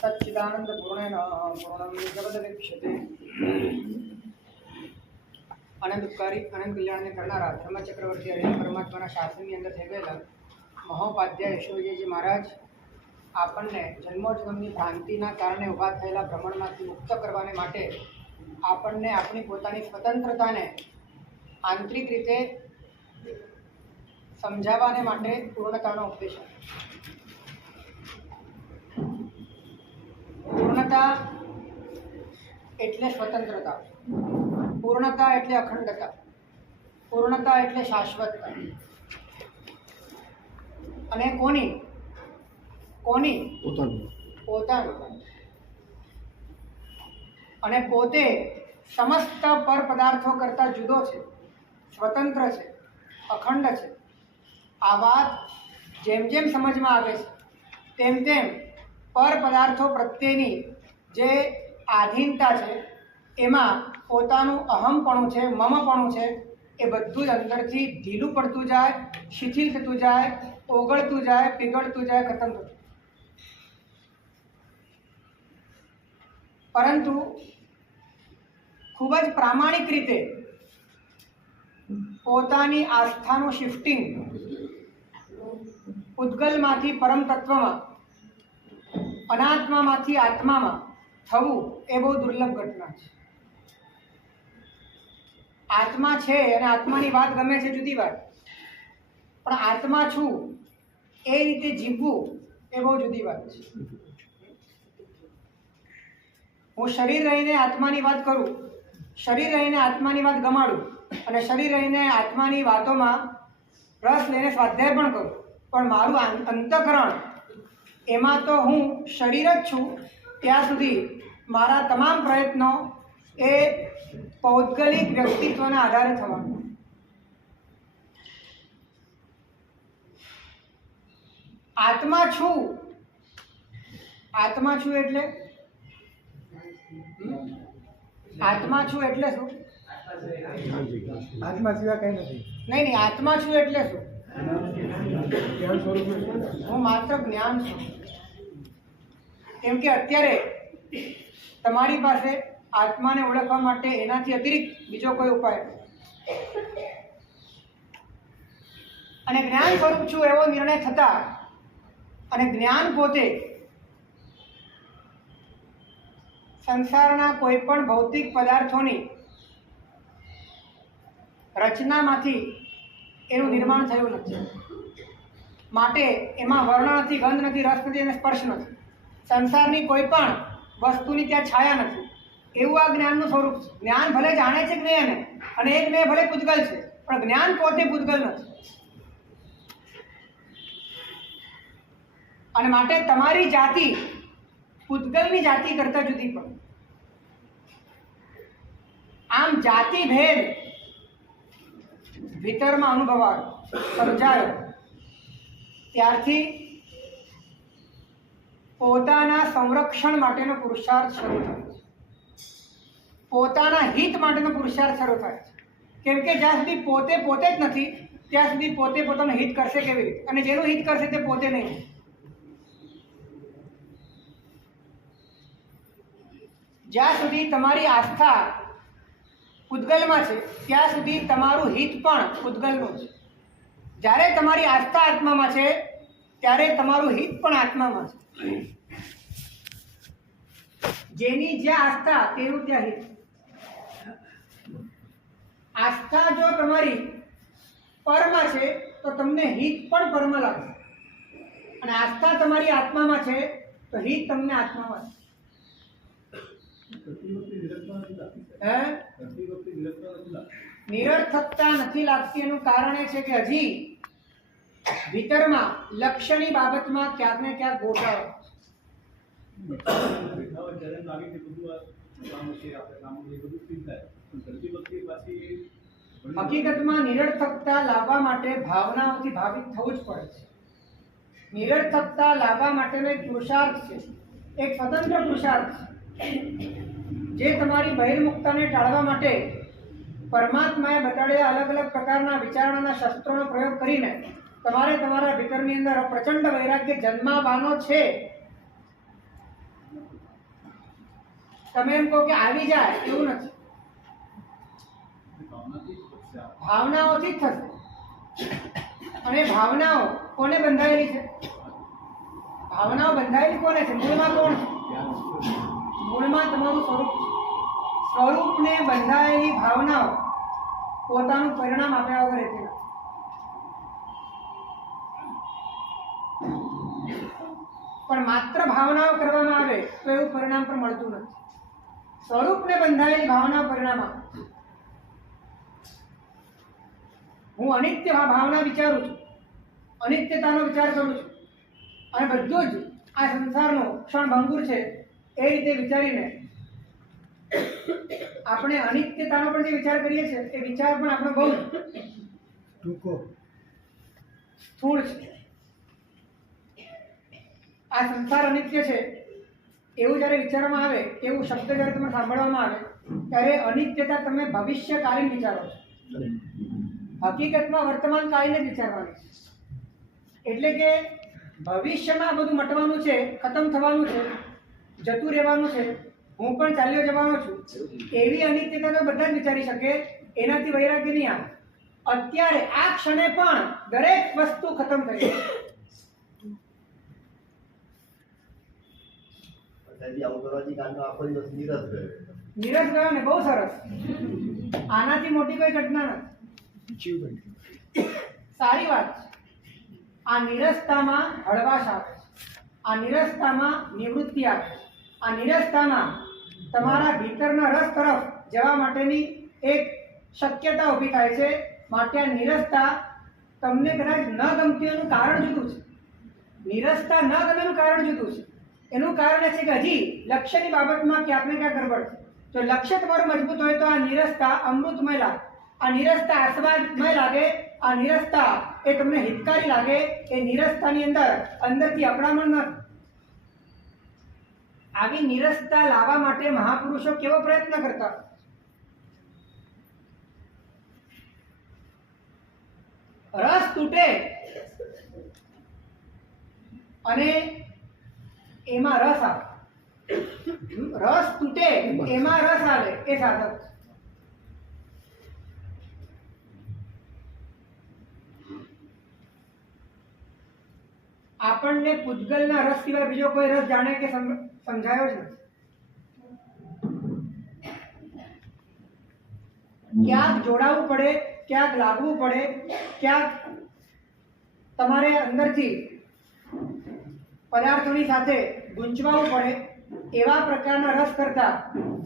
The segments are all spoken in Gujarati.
सच्चिदानंद पूर्णेन पूर्णं जगदवीक्षते આનંદકારી આનંદ કલ્યાણને કરનારા ધર્મચક્રવર્તી હરિ પરમાત્માના શાસનની અંદર થઈ ગયેલા મહોપાધ્યાય ઈશ્વરજી મહારાજ આપણને જન્મોજન્મની ભ્રાંતિના કારણે ઊભા થયેલા ભ્રમણમાંથી મુક્ત કરવાને માટે આપણને આપણી પોતાની સ્વતંત્રતાને આંતરિક રીતે સમજાવવાને માટે પૂર્ણતાનો ઉપદેશ પૂર્ણતા એટલે સ્વતંત્રતા, પૂર્ણતા એટલે અખંડતા, પૂર્ણતા એટલે શાશ્વતતા. અને કોની પોતાની. અને પોતે સમસ્ત પર પદાર્થો કરતા જુદો છે, સ્વતંત્ર છે, અખંડ છે. આ વાત જેમ જેમ સમજમાં આવે છે તેમ તેમ પર પદાર્થો પ્રત્યેની જે આધીનતા છે એમાં પોતાનું અહમપણું છે, મમપણું છે, એ બધું જ અંદરથી ઢીલું પડતું જાય, શિથિલ થતું જાય, ઓગળતું જાય, પીગળતું જાય, ખતમ થતું. પરંતુ ખૂબ જ પ્રામાણિક રીતે પોતાની આસ્થાનું શિફ્ટિંગ ઉદ્ગલમાંથી પરમ તત્વમાં, અનાત્મામાંથી આત્મામાં થવું એ બહુ દુર્લભ ઘટના છે. આત્મા છે અને આત્માની વાત ગમે છે જુદી વાત, પણ આત્મા છું એ રીતે જીવવું એ બહુ જુદી વાત છે. હું શરીર રહીને આત્માની વાત કરું, શરીર રહીને આત્માની વાત ગમાડું, અને શરીર રહીને આત્માની વાતોમાં રસ લઈને સ્વાધ્યાય પણ કરું, પણ મારું અંતઃકરણ એમાં તો હું શરીર જ છું ત્યાં સુધી મારા તમામ પ્રયત્નો એ પૌદ્ગલિક વ્યક્તિત્વના આધારે થવાના. આત્મા છું એટલે આત્મા છું એટલે શું? આત્મા સિવાય કઈ નથી. નહીં, આત્મા છું એટલે શું? હું માત્ર જ્ઞાન છું. કેમ કે અત્યારે તમારી પાસે આત્માને ઓળખવા માટે એનાથી અતિરિક્ત બીજો કોઈ ઉપાય નથી. અને જ્ઞાન સ્વરૂપ છું એવો નિર્ણય થતા, અને જ્ઞાન પોતે સંસારના કોઈ પણ ભૌતિક પદાર્થોની રચનામાંથી એનું નિર્માણ થયું નથી. માટે એમાં વર્ણ નથી, ગંધ નથી, રસ નથી અને સ્પર્શ નથી. સંસારની કોઈ પણ વસ્તુની ત્યાં છાયા નથી. એવું આ જ્ઞાનનું સ્વરૂપ છે. જ્ઞાન ભલે જાણે છે જ્ઞેયને, અને એ જ્ઞેય ભલે પૂતગલ છે, પણ જ્ઞાન પોતે પૂતગલ નથી. અને માટે તમારી જાતિ પૂતગલની જાતિ કરતા જુદી પડે. આમ જાતિ ભેદ ભીતરમાં અનુભવાયો, સમજાયો, ત્યારથી પોતાના સંરક્ષણ માટેનો પુરુષાર્થ શરૂ થાય છે. પોતાના હિત માટેનો પુરુષાર્થ શરૂ થાય છે. કેમ કે જ્યાં સુધી પોતે જ નથી ત્યાં સુધી પોતે પોતાનું હિત કરશે કેવી રીતે? અને જેનું હિત કરશે તે પોતે નહીં. જ્યાં સુધી તમારી આસ્થા ઉદ્ગલમાં છે ત્યાં સુધી તમારું હિત પણ ઉદ્ગલનું છે. જ્યારે તમારી આસ્થા આત્મામાં છે ત્યારે તમારું હિત પણ આત્મામાં છે. જેની જ્યાં આસ્થા તેનું ત્યાં હિત. આસ્થા જો તમારી પરમાં છે તો તમને હિત પણ પરમાં લાગશે, અને આસ્થા તમારી આત્મામાં છે તો હિત તમને આત્મામાં છે. નિરર્થકતા નથી લાગતી એનું કારણ એ છે કે હજી ભીતરમાં લક્ષ્યની બાબતમાં ક્યાંક ને ક્યાંક ગોટાળો. હકીકતમાં નિરર્થકતા લાવવા માટે ભાવનાઓથી ભાવિત થવું જ પડે છે. નિરર્થકતા લાવવા માટેનો એક પુરુષાર્થ છે, એક સ્વતંત્ર પુરુષાર્થ છે, જે તમારી બહિર્મુખતાને ટાળવા માટે પરમાત્માએ બતાડેલા અલગ અલગ પ્રકારના વિચારણાના શસ્ત્રોનો પ્રયોગ કરીને તમારે તમારા ભીતરની અંદર પ્રચંડ વૈરાગ્ય જન્માવાનો છે. તમે એમ કહો કે આવી જાય એવું નથી, ભાવનાઓથી જ થશે. અને ભાવનાઓ કોને બંધાયેલી છે? ભાવનાઓ બંધાયેલી કોને છે? મૂળમાં કોણ છે? મૂળમાં તમારું સ્વરૂપ છે. સ્વરૂપને બંધાયેલી ભાવનાઓ પોતાનું પરિણામ આપ્યા વગર રહેતી નથી. પણ માત્ર ભાવનાઓ કરવામાં આવે તો એવું પરિણામ પણ મળતું નથી. સ્વરૂપને બંધાયેલી ભાવના પરિણામ આપે. હું અનિત્ય ભાવના વિચારું છું, અનિત્યતાનો વિચાર કરું છું, અને બધું જ આ સંસારનો ક્ષણભંગુર છે એ રીતે વિચારીને આપણે અનિત્યતાનો પણ જે વિચાર કરીએ છીએ એ વિચાર પણ આપણો બહુ ટૂંકો સ્થૂળ છે. આ સંસાર અનિત્ય છે એવું જ્યારે વિચારવામાં આવે, એવું શબ્દ જ્યારે તમે સાંભળવામાં આવે ત્યારે અનિત્યતા તમે ભવિષ્યકાલીન વિચારો છો. હકીકતમાં વર્તમાનકાલીન જ વિચારવાની છે. એટલે કે ભવિષ્યમાં બધું મટવાનું છે, ખતમ થવાનું છે, જતું રહેવાનું છે, હું પણ ચાલ્યો જવાનો છું, એવી અનિત્યતા તો બધા જ વિચારી શકે. એનાથી વૈરાગ્ય નહીં આવે. અત્યારે આ ક્ષણે પણ દરેક વસ્તુ ખતમ થઈ ગઈ. નીરસ ગયો ને, બહુ સરસ. આનાથી મોટી કોઈ ઘટના નથી. સારી વાત છે. આ નિરસતામાં હળવાશ આવે છે, આ નિરસતામાં નિવૃત્તિ આવે છે, આ નિરસતામાં તમારા ભીતરના રસ તરફ જવા માટેની એક શક્યતા ઊભી થાય છે. માટે આ નિરસતા તમને કદાચ ન ગમતી એનું કારણ જુદું છે. નિરસતા ન ગમે એનું કારણ જુદું છે. એનું કારણ એ છે કે હજી લક્ષ્યની બાબતમાં ક્યાંક ને ક્યાંક ગડબડ છે. જો લક્ષ્ય તમારું મજબૂત હોય તો આ નિરસતા અમૃતમય લાગે, આ નિરસતા આસ્વાદમય લાગે, આ નિરસતા એ તમને હિતકારી લાગે. એ નિરસતાની અંદરથી અપડામણ નથી. આવી નિરસતા લાવવા માટે મહાપુરુષો કેવો પ્રયત્ન કરતા. રસ તૂટે અને એમાં રસ આવે, રસ તૂટે એમાં રસ આવે, એ સાધક. આપણને પૂતગલના રસ સિવાય બીજો કોઈ રસ જાણે કે સમજાયો જ નથી. ક્યાંક જોડાવવું પડે, ક્યાંક લાગવું પડે, ક્યાંક તમારે અંદરથી પદાર્થોની સાથે ગૂંચવાવું પડે. એવા પ્રકારના રસ કરતા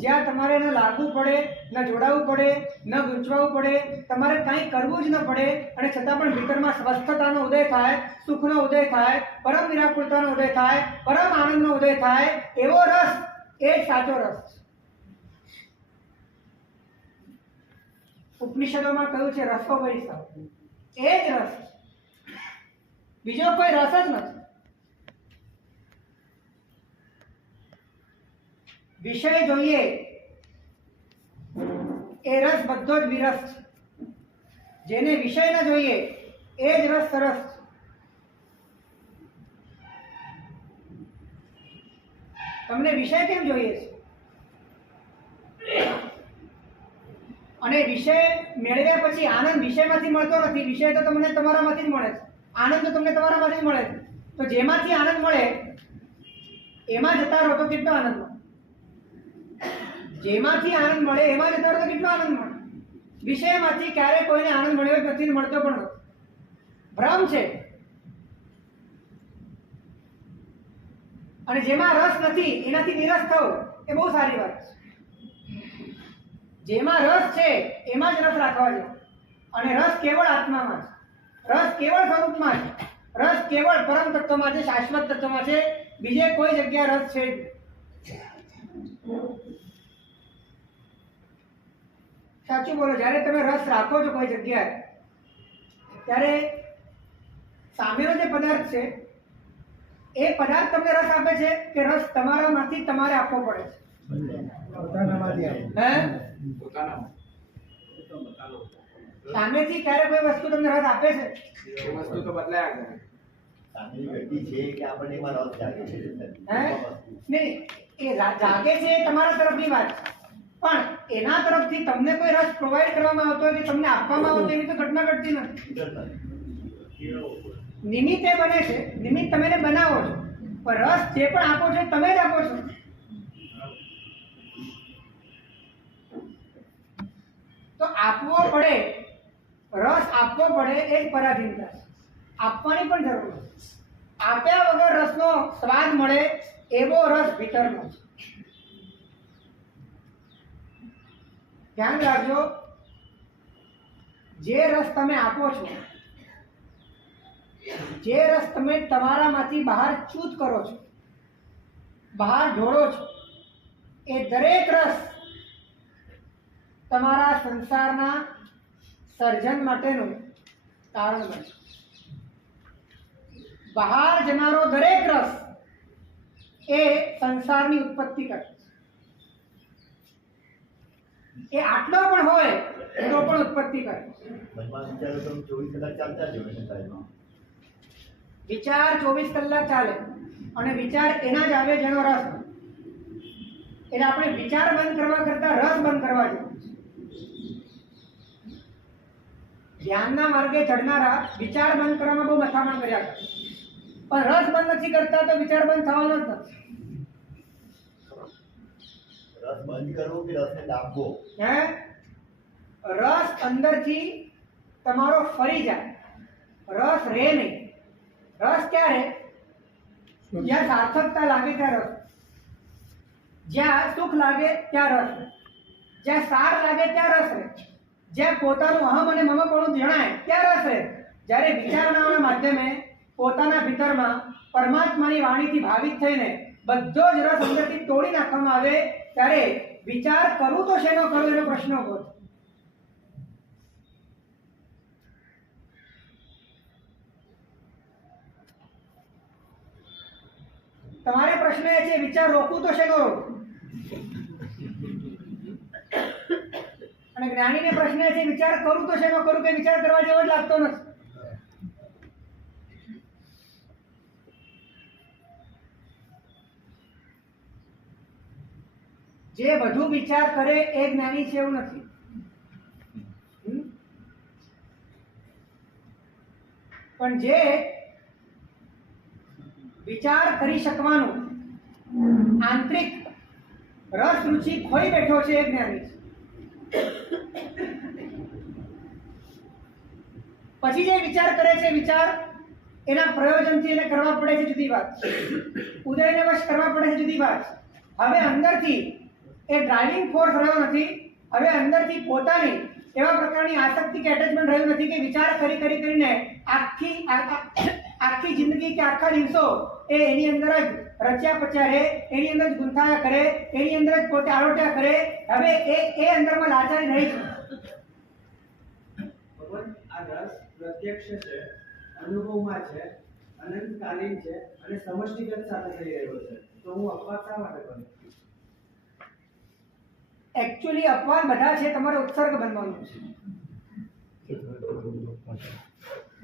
જ્યાં તમારે ન લાગવું પડે, ન જોડાવવું પડે, ન ગૂંચવાવું પડે, તમારે કંઈ કરવું જ ન પડે, અને છતાં પણ ભીતરમાં સ્વસ્થતાનો ઉદય થાય, સુખનો ઉદય થાય, પરમ નિરાકુરતાનો ઉદય થાય, પરમ આનંદનો ઉદય થાય, એવો રસ એ જ સાચો રસ છે. ઉપનિષદોમાં કહ્યું છે રસો વૈસવ, એ જ રસ, બીજો કોઈ રસ જ નથી. વિષય જોઈએ એ રસ બધો જ વિરસ છે. જેને વિષય ન જોઈએ એ જ રસ સરસ છે. તમને વિષય કેમ જોઈએ છે? અને વિષય મેળવ્યા પછી આનંદ વિષયમાંથી મળતો નથી. વિષય તો તમને તમારામાંથી જ મળે છે, આનંદ તો તમને તમારામાંથી જ મળે છે. તો જેમાંથી આનંદ મળે એમાં જતા રહો તો કેટલો આનંદ મળે? જેમાંથી આનંદ મળે એમાં જતા રહો તો કેટલો આનંદ મળે? વિષયમાંથી ક્યારેય કોઈને આનંદ મળ્યો જ નથી, મળતો પણ નથી. ભ્રમ છે. અને જેમાં રસ નથી એનાથી નિરસ થવું એ બહુ સારી વાત છે. જેમાં રસ છે એમાં જ રસ રાખવા જોઈએ. અને રસ કેવળ આત્મામાં છે, રસ કેવળ સ્વરૂપમાં છે, રસ કેવળ પરમ તત્વમાં છે, શાશ્વત તત્વમાં છે. બીજે કોઈ જગ્યા રસ છે જ. સાચું બોલો. જ્યારે તમે રસ રાખો છો કોઈ જગ્યાએ ત્યારે સામેનો જે પદાર્થ છે એ પદાર્થ તમને રસ આપે છે કે રસ તમારામાંથી તમારે આપવો પડે છે? સામેથી ક્યારે કોઈ વસ્તુ તમને રસ આપે છે? એ વસ્તુ તો બદલાયા કરે. સામેની વ્યક્તિ છે કે આપણને એમાં રસ જાગે છે નહીં, એ જાગે છે એ તમારા તરફની વાત છે, પણ એના તરફથી તમને કોઈ રસ પ્રોવાઈડ કરવામાં આવતો હોય કે તમને આપવામાં આવતો એવી તો ઘટના ઘટતી નથી. નિમિત્ત એ બને છે, નિમિત્ત તમે એને બનાવો છો, પણ રસ જે પણ આપો છો તમે જ આપો છો. તો આપવો પડે, રસ આપવો પડે એ જ પરાધીનતા છે. આપવાની પણ જરૂર છે. આપ્યા વગર રસનો સ્વાદ મળે એવો રસ ભીતરનો છે. ધ્યાન રાખજો, જે રસ તમે આપો છો, જે રસ તમે તમારામાંથી બહાર ચૂત કરો છો, બહાર ઢોળો છો, એ દરેક રસ તમારા સંસારના સર્જન માટેનું કારણ બને. બહાર જનારો દરેક રસ એ સંસારની ઉત્પત્તિ કરે. એ આટલો પણ હોય તો પણ ઉત્પત્તિ કરે. મનમાં વિચારો તો 24 કલાક ચાલતા જ હોય ને સાહેબમાં. વિચાર 24 કલાક ચાલે અને વિચાર એના જ આવે જેનો રસ હોય. એટલે આપણે વિચાર બંધ કરવા કરતા રસ બંધ કરવા જોઈએ. ધ્યાનના માર્ગે ચડનારા વિચાર બંધ કરવામાં બહુ મથામણ કર્યા કરે, પણ રસ બંધ નથી કરતા તો વિચાર બંધ થવાનો જ નથી. રસ બંધ કરવો કે રસને દાબવો? હે, રસ અંદરથી તમારો ફરી જાય, રસ રહે નહીં. રસ ક્યારે? જ્યાં સાર્થકતા લાગે ત્યાં રસ, જ્યાં સુખ લાગે ત્યાં રસ, જ્યાં સાર લાગે ત્યાં રસ રહે, જ્યાં પોતાનું અહમ અને મમપણું જણાય ત્યાં રસ રહે. જ્યારે વિચારણાઓના માધ્યમે પોતાના ભીતરમાં પરમાત્માની વાણીથી ભાવિત થઈને બધો જ રસ અંદરથી તોડી નાખવામાં આવે ત્યારે વિચાર કરું તો શેનો કરું એનો પ્રશ્ન ઉભો થાય. તમારે પ્રશ્ન એ છે વિચાર રોકવું તો શેનો રોકવું? અને જ્ઞાનીને પ્રશ્ન એ છે વિચાર કરું તો શેનો કરું, કે વિચાર કરવા જેવો જ લાગતો નથી. જે વધુ વિચાર કરે એ જ્ઞાની છે એવું નથી. પણ જે વિચાર કરી શકવાનું આંતરિક રસ રુચિ ખોઈ બેઠો છે એ જ્ઞાની છે. પછી જે વિચાર કરે છે, વિચાર એના પ્રયોજનથી એને કરવા પડે છે જુદી વાત, ઉદયને વશ કરવા પડે છે જુદી વાત. હવે અંદરથી એ ડ્રાઇવિંગ ફોર્સ રહ્યો નથી, હવે અંદરથી પોતાની એવા પ્રકારની આસક્તિ કે એટેચમેન્ટ રહ્યું નથી કે વિચાર કરીને આખી જિંદગી કે આખા દિવસો એ એની અંદર જ રચ્યા પચ્યા રહે, એની અંદર જ ગુંથાયા કરે, એની અંદર જ પોતે આરોટ્યા કરે. હવે એ અંદરમાં લાચારી રહી છે. ભગવાન, આ રસ પ્રત્યક્ષ છે, અનુભવમાં છે, અનંતકાલીન છે અને સમષ્ટિગત સાથે થઈ રહ્યો છે, તો હું અપવાદ શા માટે કરું? એકચ્યુઅલી અપવાદ બધા છે, તમારે ઉત્સર્ગ બનવાનું છે.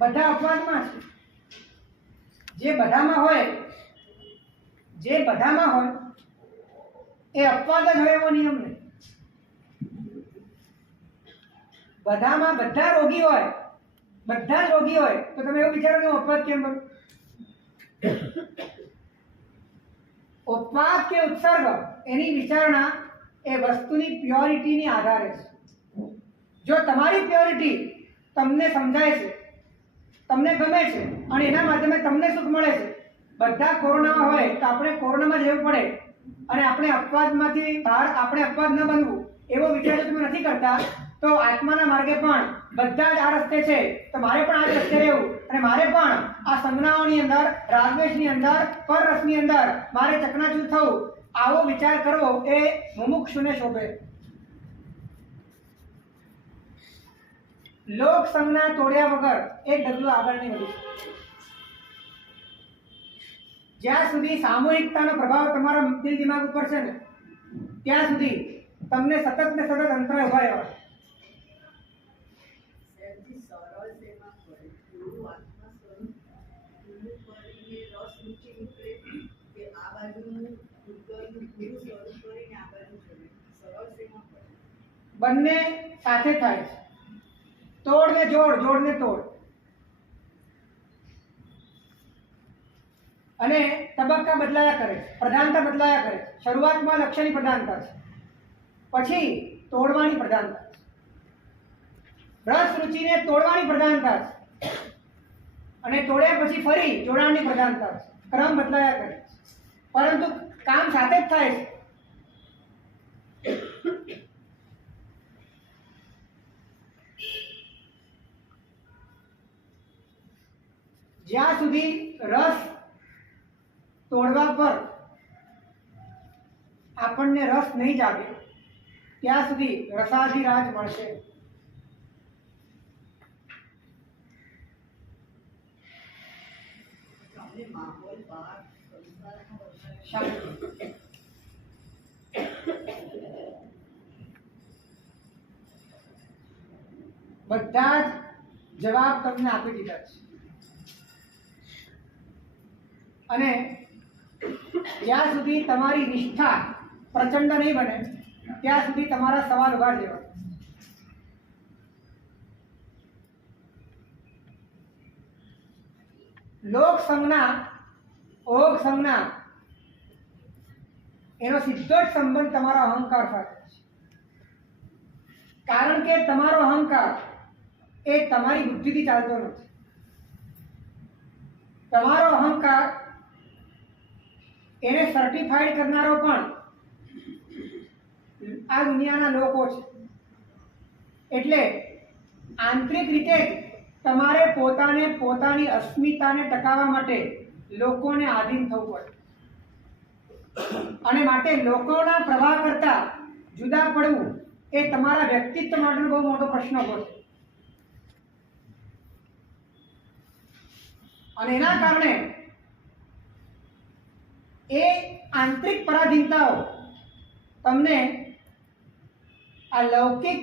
બધા અપવાદમાં છે. જે બધામાં હોય એ અપવાદ જ હોય એવો નિયમ નહીં. બધામાં બધા રોગી હોય, બધા રોગી હોય તો તમે એવું વિચારો કે હું અપવાદ કેમ બનું? અપવાદ કે ઉત્સર્ગ એની વિચારણા એ વસ્તુની પ્યોરિટીની આધારે છે. જો તમારી પ્યોરિટી તમને સમજાય છે, તમને ગમે છે અને એના માધ્યમે તમને સુખ મળે છે, બધા કોરોનામાં હોય તો આપણે કોરોનામાં જ રહેવું પડે અને આપણે અપવાદમાંથી બહાર આપણે અપવાદ ન બનવું એવો વિચાર જો તમે નથી કરતા તો આત્માના માર્ગે પણ બધા જ આ રસ્તે છે, તો મારે પણ આ જ રસ્તે રહેવું અને મારે પણ આ સંજ્ઞાઓની અંદર, રાગદ્વેષની અંદર, પરરસની અંદર મારે ચકનાચૂર થવું, આવો વિચાર કરવો એ મુમુક્ષુને શોભે. લોક સંજ્ઞા તોડ્યા વગર એક ડગલું આગળ નહીં વધી શકે. જ્યાં સુધી સામૂહિકતાનો પ્રભાવ તમારા દિલ દિમાગ ઉપર છે ને ત્યાં સુધી તમને સતત ને સતત અંતરાય ઉભા રહેવા. બંને સાથે થાય છે. તોડ ને જોડ, જોડ ને તોડ. અને તબક્કા બદલાયા કરે છે, પ્રધાનતા બદલાયા કરે છે. શરૂઆતમાં લક્ષ્યની પ્રધાનતા છે, પછી તોડવાની પ્રધાનતા છે. રસ રુચિને તોડવાની પ્રધાનતા છે, અને તોડ્યા પછી ફરી જોડાણની પ્રધાનતા છે. ક્રમ બદલાયા કરે છે, પરંતુ કામ સાથે જ થાય છે. જ્યાં સુધી રસ તોડવા પર આપણને રસ નહીં જાગે ત્યાં સુધી રસાધિરાજ મળશે. શાંતિ. બધા જ જવાબ તમને આપી દીધા છે, અને જ્યાં સુધી તમારી નિષ્ઠા પ્રચંડ નહીં બને ત્યાં સુધી તમારા સવાલ ઉભા રહેવા. લોક સંજ્ઞા, ઓગ સંજ્ઞા એનો સીધો જ સંબંધ તમારા અહંકાર સાથે છે. કારણ કે તમારો અહંકાર એ તમારી બુદ્ધિથી ચાલતો નથી. તમારો અહંકાર એને સર્ટિફાઈડ કરનારો પણ આ દુનિયાના લોકો છે. એટલે આંતરિક રીતે તમારે પોતાને, પોતાની અસ્મિતાને ટકાવવા માટે લોકોને આધીન થવું પડે, અને માટે લોકોના પ્રવાહ કરતા જુદા પડવું એ તમારા વ્યક્તિત્વ માટેનો બહુ મોટો પ્રશ્ન ઉભો છે. અને એના કારણે એ આંતરિક પરાધીનતાઓ તમને આ લૌકિક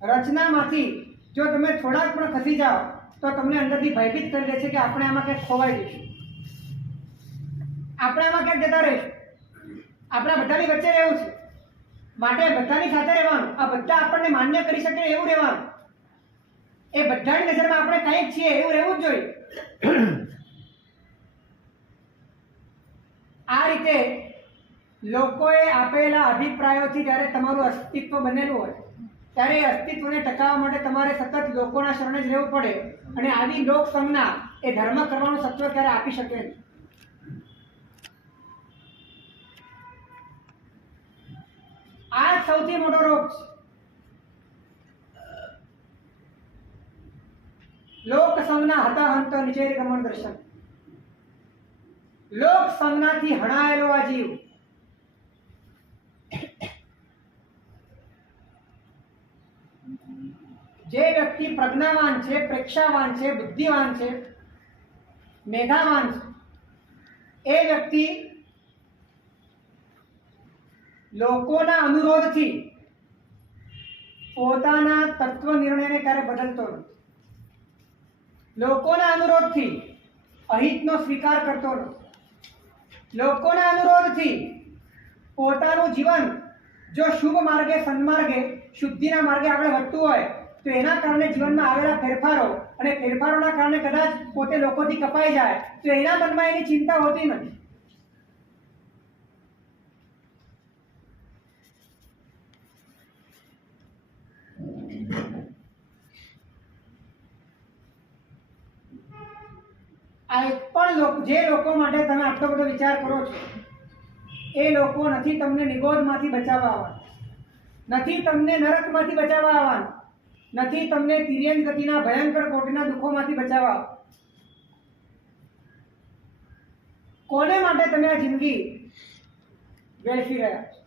રચનામાંથી જો તમે થોડાક પણ ખસી જાઓ તો તમને અંદરથી ભયભીત કરી દે છે કે આપણે આમાં ક્યાંક ખોવાઈ જઈશું, આપણે આમાં ક્યાંક જતા રહીશું. આપણા બધાની વચ્ચે રહેવું છે, માટે બધાની સાથે રહેવાનું, આ બધા આપણને માન્ય કરી શકે એવું રહેવાનું, એ બધાની નજરમાં આપણે કંઈક છીએ એવું રહેવું જ જોઈએ. આ રીતે લોકોએ આપેલા અભિપ્રાયોથી જ્યારે તમારું અસ્તિત્વ બનેલું હોય ત્યારે એ અસ્તિત્વને ટકાવવા માટે તમારે સતત લોકોના શરણે જ રહેવું પડે. અને આવી લોક સંજ્ઞા એ ધર્મ કરવાનું સત્વ ક્યારે આપી શકે નહીં. આ સૌથી મોટો રોગ છે. લોક સંજ્ઞા હતા હંત નિચેર ગમન દર્શન. લોક સંજ્ઞાથી હણાયેલો આ જીવ જે વ્યક્તિ પ્રજ્ઞાવાન છે, પ્રેક્ષાવાન છે, બુદ્ધિવાન છે, મેધાવાન છે, એ વ્યક્તિ લોકોના અનુરોધથી પોતાના તત્વ નિર્ણયને ક્યારે બદલતો નથી. લોકોના અનુરોધથી અહિતનો સ્વીકાર કરતો નથી. લોકોના અનુરોધથી પોતાનું જીવન જો શુભ માર્ગે, સન્માર્ગે, શુદ્ધિના માર્ગે આગળ વધતું હોય તો એના કારણે જીવનમાં આવેલા ફેરફારો અને ફેરફારોના કારણે કદાચ પોતે લોકોથી કપાઈ જાય તો એના મનમાં એની ચિંતા હોતી નથી. આ એક પણ જે લોકો માટે તમે આટલો બધો વિચાર કરો છો એ લોકો નથી તમને નિગોદમાંથી બચાવવા આવવાના, નથી તમને નરકમાંથી બચાવવા આવવાના, નથી તમને તિર્યક ગતિના ભયંકર કોટીના દુઃખોમાંથી બચાવવા. કોને માટે તમે આ જિંદગી વેડફી રહ્યા છો?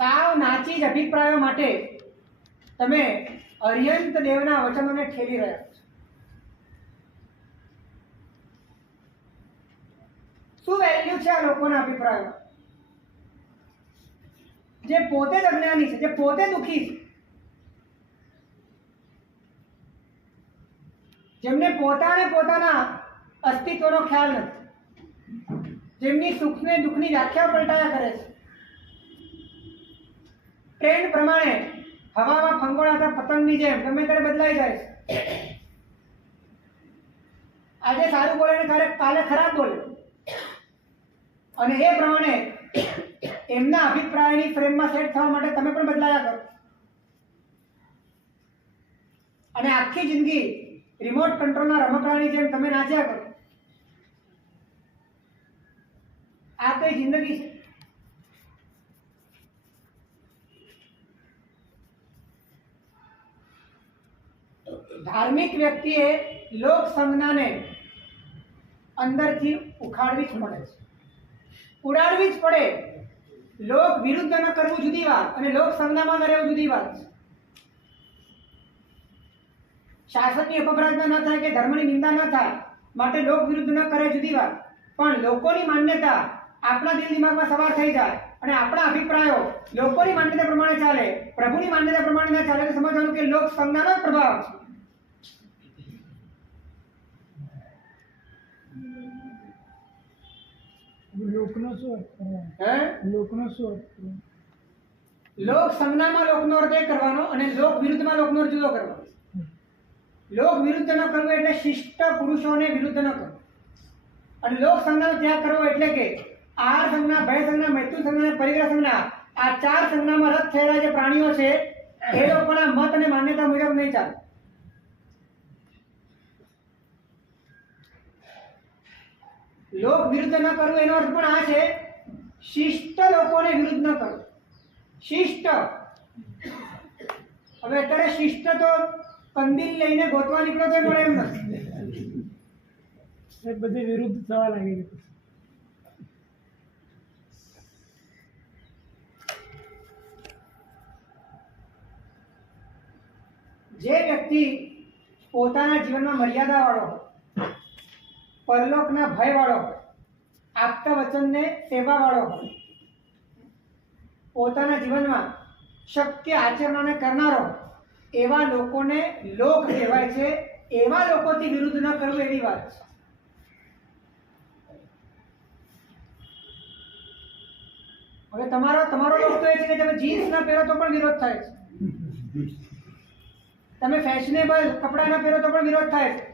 સાવ નાચી જ અભિપ્રાયો માટે તમે અર્યંત દેવના વચનોને ઠેલી રહ્યા છો. શું વેલ્યુ છે આ લોકોના અભિપ્રાયો? જે પોતે જ અજ્ઞાની છે, જે પોતે દુઃખી છે, જેમને પોતાને પોતાના અસ્તિત્વનો ખ્યાલ નથી, જેમની સુખને દુઃખની વ્યાખ્યા પલટાયા કરે છે. ટ્રેન્ડ પ્રમાણે હવામાં ફંગોળાતા પતંગની જેમ ગમે ત્યારે બદલાઈ જાય છે. આજે સારું બોલે ને કાલે ખરાબ બોલે, અને એ પ્રમાણે એમના અભિપ્રાયની ફ્રેમમાં સેટ થવા માટે તમે પણ બદલાયા કરો, અને આખી જિંદગી રિમોટ કંટ્રોલના રમકડાની જેમ તમે નાચ્યા કરો. આ કઈ જિંદગી છે? ધાર્મિક વ્યક્તિએ લોક સંજ્ઞાને અંદરથી ઉખાડવી જ પડે છે, ઉડાડવી જ પડે. લોક વિરુદ્ધ ન કરવું જુદી વાત, અને લોક સંજ્ઞામાં ન રહેવું જુદી વાત છે. શાસનની અપભ્રંશતા ન થાય કે ધર્મની નિંદા ન થાય માટે લોક વિરુદ્ધ ન કરે જુદી વાત, પણ લોકોની માન્યતા આપણા દિલ દિમાગમાં સવાર થઈ જાય અને આપણા અભિપ્રાયો લોકોની માન્યતા પ્રમાણે ચાલે, પ્રભુની માન્યતા પ્રમાણે ન ચાલે, તો સમજવાનું કે લોક સંજ્ઞાનો પ્રભાવ છે. લોકનો શું અર્થ કરવાનો? હે? લોકનો શું અર્થ કરવાનો? લોક સંજ્ઞામાં લોકનો અર્થ એ કરવાનો અને લોક વિરુદ્ધમાં લોકનો અર્થ જુદો કરવાનો. લોક વિરુદ્ધ ન કરવું એટલે શિષ્ટ પુરુષોને વિરુદ્ધ ન કરવું, અને લોક સંજ્ઞાનો ત્યાગ કરવો એટલે કે આહાર સંજ્ઞા, ભય સંજ્ઞા, મૈથુન સંજ્ઞા અને પરિગ્રહ સંજ્ઞા, આ 4 સંજ્ઞામાં રત થયેલા જે પ્રાણીઓ છે એ લોકોના મત અને માન્યતા મુજબ નહીં ચાલે. લોક વિરુદ્ધ ન કરવું એનો અર્થ પણ આ છે, શિષ્ટ લોકોને વિરુદ્ધ ન કરવું. શિષ્ટ, હવે અત્યારે શિષ્ટ તો કંદીલ લઈને ગોતવા નીકળો તો મળે એમ નથી. એ બધી વિરુદ્ધ થવા લાગી છે. જે વ્યક્તિ પોતાના જીવનમાં મર્યાદા વાળો હોય, પરલોકના ભય વાળો હોય, આપતા વચનને સેવા વાળો હોય, પોતાના જીવનમાં શક્ય આચરણને કરનારો હોય, એવા લોકોને લોક કહેવાય છે. એવા લોકોથી વિરુદ્ધ ન કરવું એવી વાત છે. હવે તમારો લોક તો એ છે કે તમે જીન્સ ના પહેરો તો પણ વિરોધ થાય છે, તમે ફેશનેબલ કપડા ના પહેરો તો પણ વિરોધ થાય છે,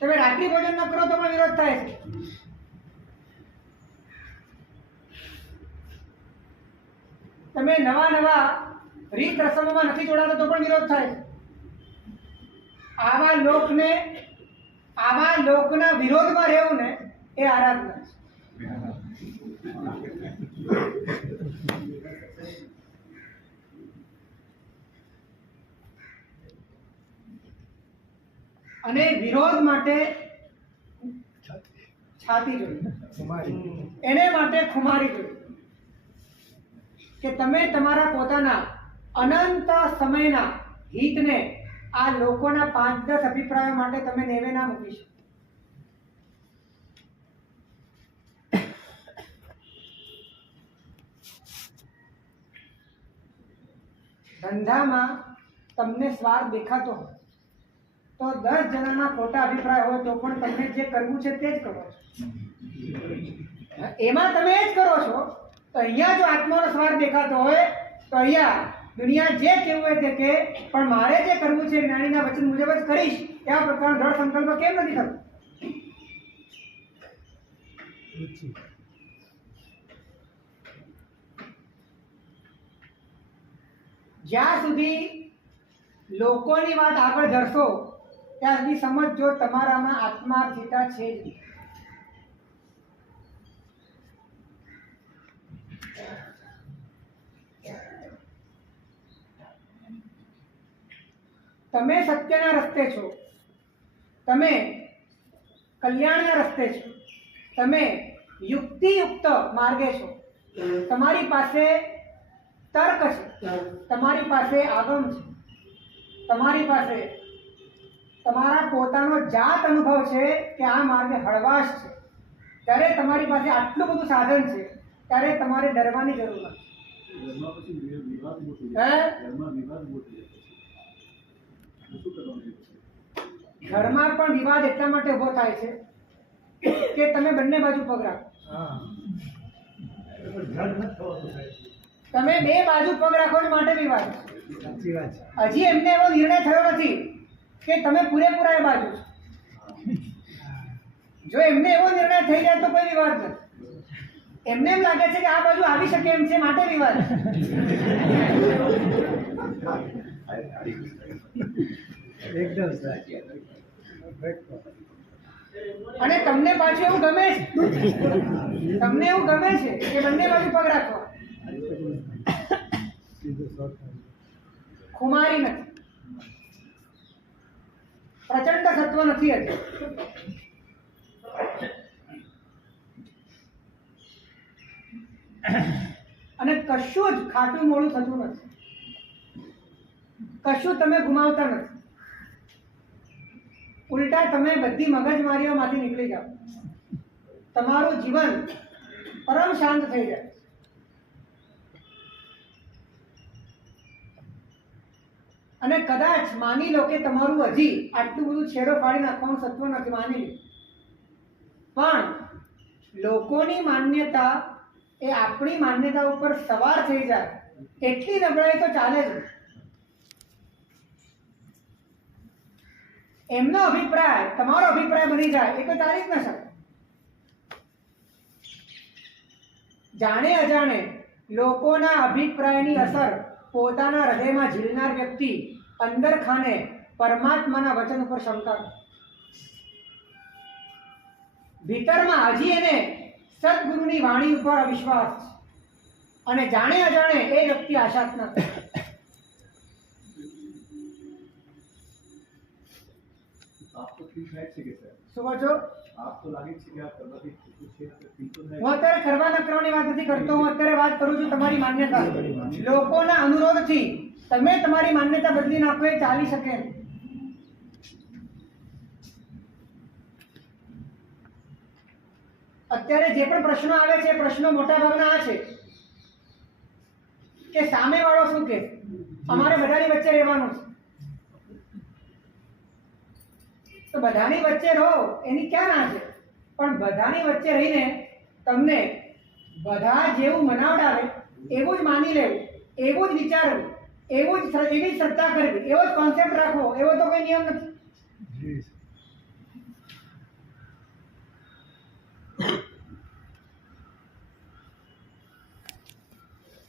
તમે રાત્રિ ભોજન ન કરો તો પણ વિરોધ થાય છે. તમે નવા રીત રસમોમાં નથી જોડાતા તો પણ વિરોધ થાય છે. આવા લોકના વિરોધમાં રહેવું ને એ આરાધના છે. અને વિરોધ માટે છાતી જોઈએ, એને માટે ખુમારી જોઈએ કે તમે તમારા પોતાના અનંત સમયના હિતને આ લોકોના 5-10 અભિપ્રાયો માટે તમે નેવે ના મૂકી શકો. ધંધામાં તમને સ્વાર્થ દેખાતો હોય તો 10 જણાના ખોટા અભિપ્રાય હોય તો પણ તમને જે કરવું છે તે જ કરો છો, એમાં તમે એ જ કરો છો. તો અહીંયા જો આત્માનો સ્વાર્થ દેખાતો હોય તો અહીંયા દુનિયા જે કહેવું હોય તે કે, પણ મારે જે કરવું છે જ્ઞાનીના વચન મુજબ જ કરીશ, એવા પ્રકારનો દ્રઢ સંકલ્પ કેમ નથી થતો? જ્યાં સુધી લોકોની વાત આગળ ધરશો ત્યાં સુધી સમજજો તમારામાં આત્માર્થિતા છે જ નહીં. તમે સત્યના રસ્તે છો, તમે કલ્યાણના રસ્તે છો, તમે યુક્તિયુક્ત માર્ગે છો, તમારી પાસે તર્ક છે, તમારી પાસે આગમ છે, તમારી પાસે તમારા પોતાનો જાત અનુભવ છે કે આ માર્ગે હળવાશ છે, ત્યારે તમારી પાસે આટલું બધું સાધન છે, ત્યારે તમારે ડરવાની જરૂર નથી. ઘરમાં પણ વિવાદ એટલા માટે ઉભો થાય છે કે તમે બંને બાજુ પગ રાખો. હા એ તો જડ નથી થવાનું સાહેબ. તમે બે બાજુ પગ રાખો છો માટે વિવાદ છે. સાચી વાત છે. હજી એમને એવો નિર્ણય થયો નથી કે તમે પૂરેપૂરા એ બાજુ છો. જો એમને એવો નિર્ણય થઈ જાય તો કોઈ વિવાદ નથી. એમને એમ લાગે છે કે આ બાજુ આવી શકે એમ છે માટે વિવાદ છે. એકદમ સાચી. અને તમને પાછું એવું ગમે છે, તમને એવું ગમે છે કે બંને બાજુ પગ રાખવા. ખુમારી નથી, પ્રચંડ સત્વ નથી હજી. અને કશું જ ખાટું મોડું થતું નથી, કશું તમે ગુમાવતા નથી. ઉલટા તમે બધી મગજમારીઓમાંથી નીકળી જાઓ, તમારું જીવન પરમ શાંત થઈ જાય. અને કદાચ માની લો કે તમારું હજી આટલું બધું છેડો ફાડી નાખવાનું સત્વ નથી, માની લો, પણ લોકોની માન્યતા એ આપણી માન્યતા ઉપર સવાર થઈ જાય એટલી નબળાઈ તો ચાલે જ. એમનો અભિપ્રાય તમારો અભિપ્રાય બની જાય એ તો ચાલી જ ન શકે. જાણે અજાણે લોકોના અભિપ્રાયની અસર પોતાના હૃદયમાં ઝીલનાર વ્યક્તિ અંદર ખાને પરમાત્માના વચન ઉપર શંકા કરે. ભીતરમાં હજી એને સદગુરુની વાણી ઉપર અવિશ્વાસ છે અને જાણે અજાણે એ વ્યક્તિ આશાત્મક. આપ તો ફીલ થાય છે કે સર શું કહો છો? આપ તો લાગે છે કે આ કરવાથી ખોટું છે તો ફીલ તો થાય. હું અત્યારે કરવા ન કરવાની વાત નથી કરતો, હું અત્યારે વાત કરું છું તમારી માન્યતા. લોકોના અનુરોધથી તમે તમારી માન્યતા બદલી નાખો એ ચાલી શકે. અત્યારે જે પણ પ્રશ્નો આવે છે એ પ્રશ્નો મોટા ભાગના આ છે કે સામેવાળો શું કે અમારે બધાની વચ્ચે રહેવાનું છે. તો બધાની વચ્ચે રહો એની ક્યાં ના છે, પણ બધાની વચ્ચે રહીને તમને બધા જેવું મનાવડાવે એવું જ માની લેવું, એવું જ વિચારવું, એવી જ શ્રદ્ધા કરવી, એવો જ કોન્સેપ્ટ રાખવો, એવો તો કોઈ નિયમ નથી.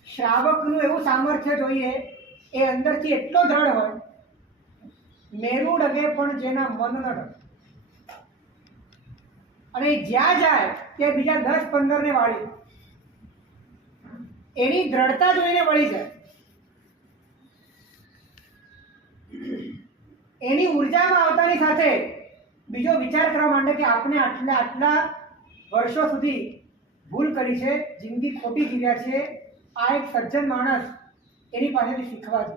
શ્રાવકનું એવું સામર્થ્ય જોઈએ એ અંદરથી એટલો દ્રઢ હોય, મેરું ડગે પણ જેના મન ન ડગે. અને જ્યાં જાય તે બીજા 10-15 ને વાળી એની દ્રઢતા જોઈને વળી જાય. એની ઉર્જામાં આવતાની સાથે બીજો વિચાર કરવા માંડે કે આપણે આટલા વર્ષો સુધી ભૂલ કરી છે, જિંદગી ખોટી જીવ્યા છે, આ એક સજ્જન માણસ એની પાસેથી શીખવા છે.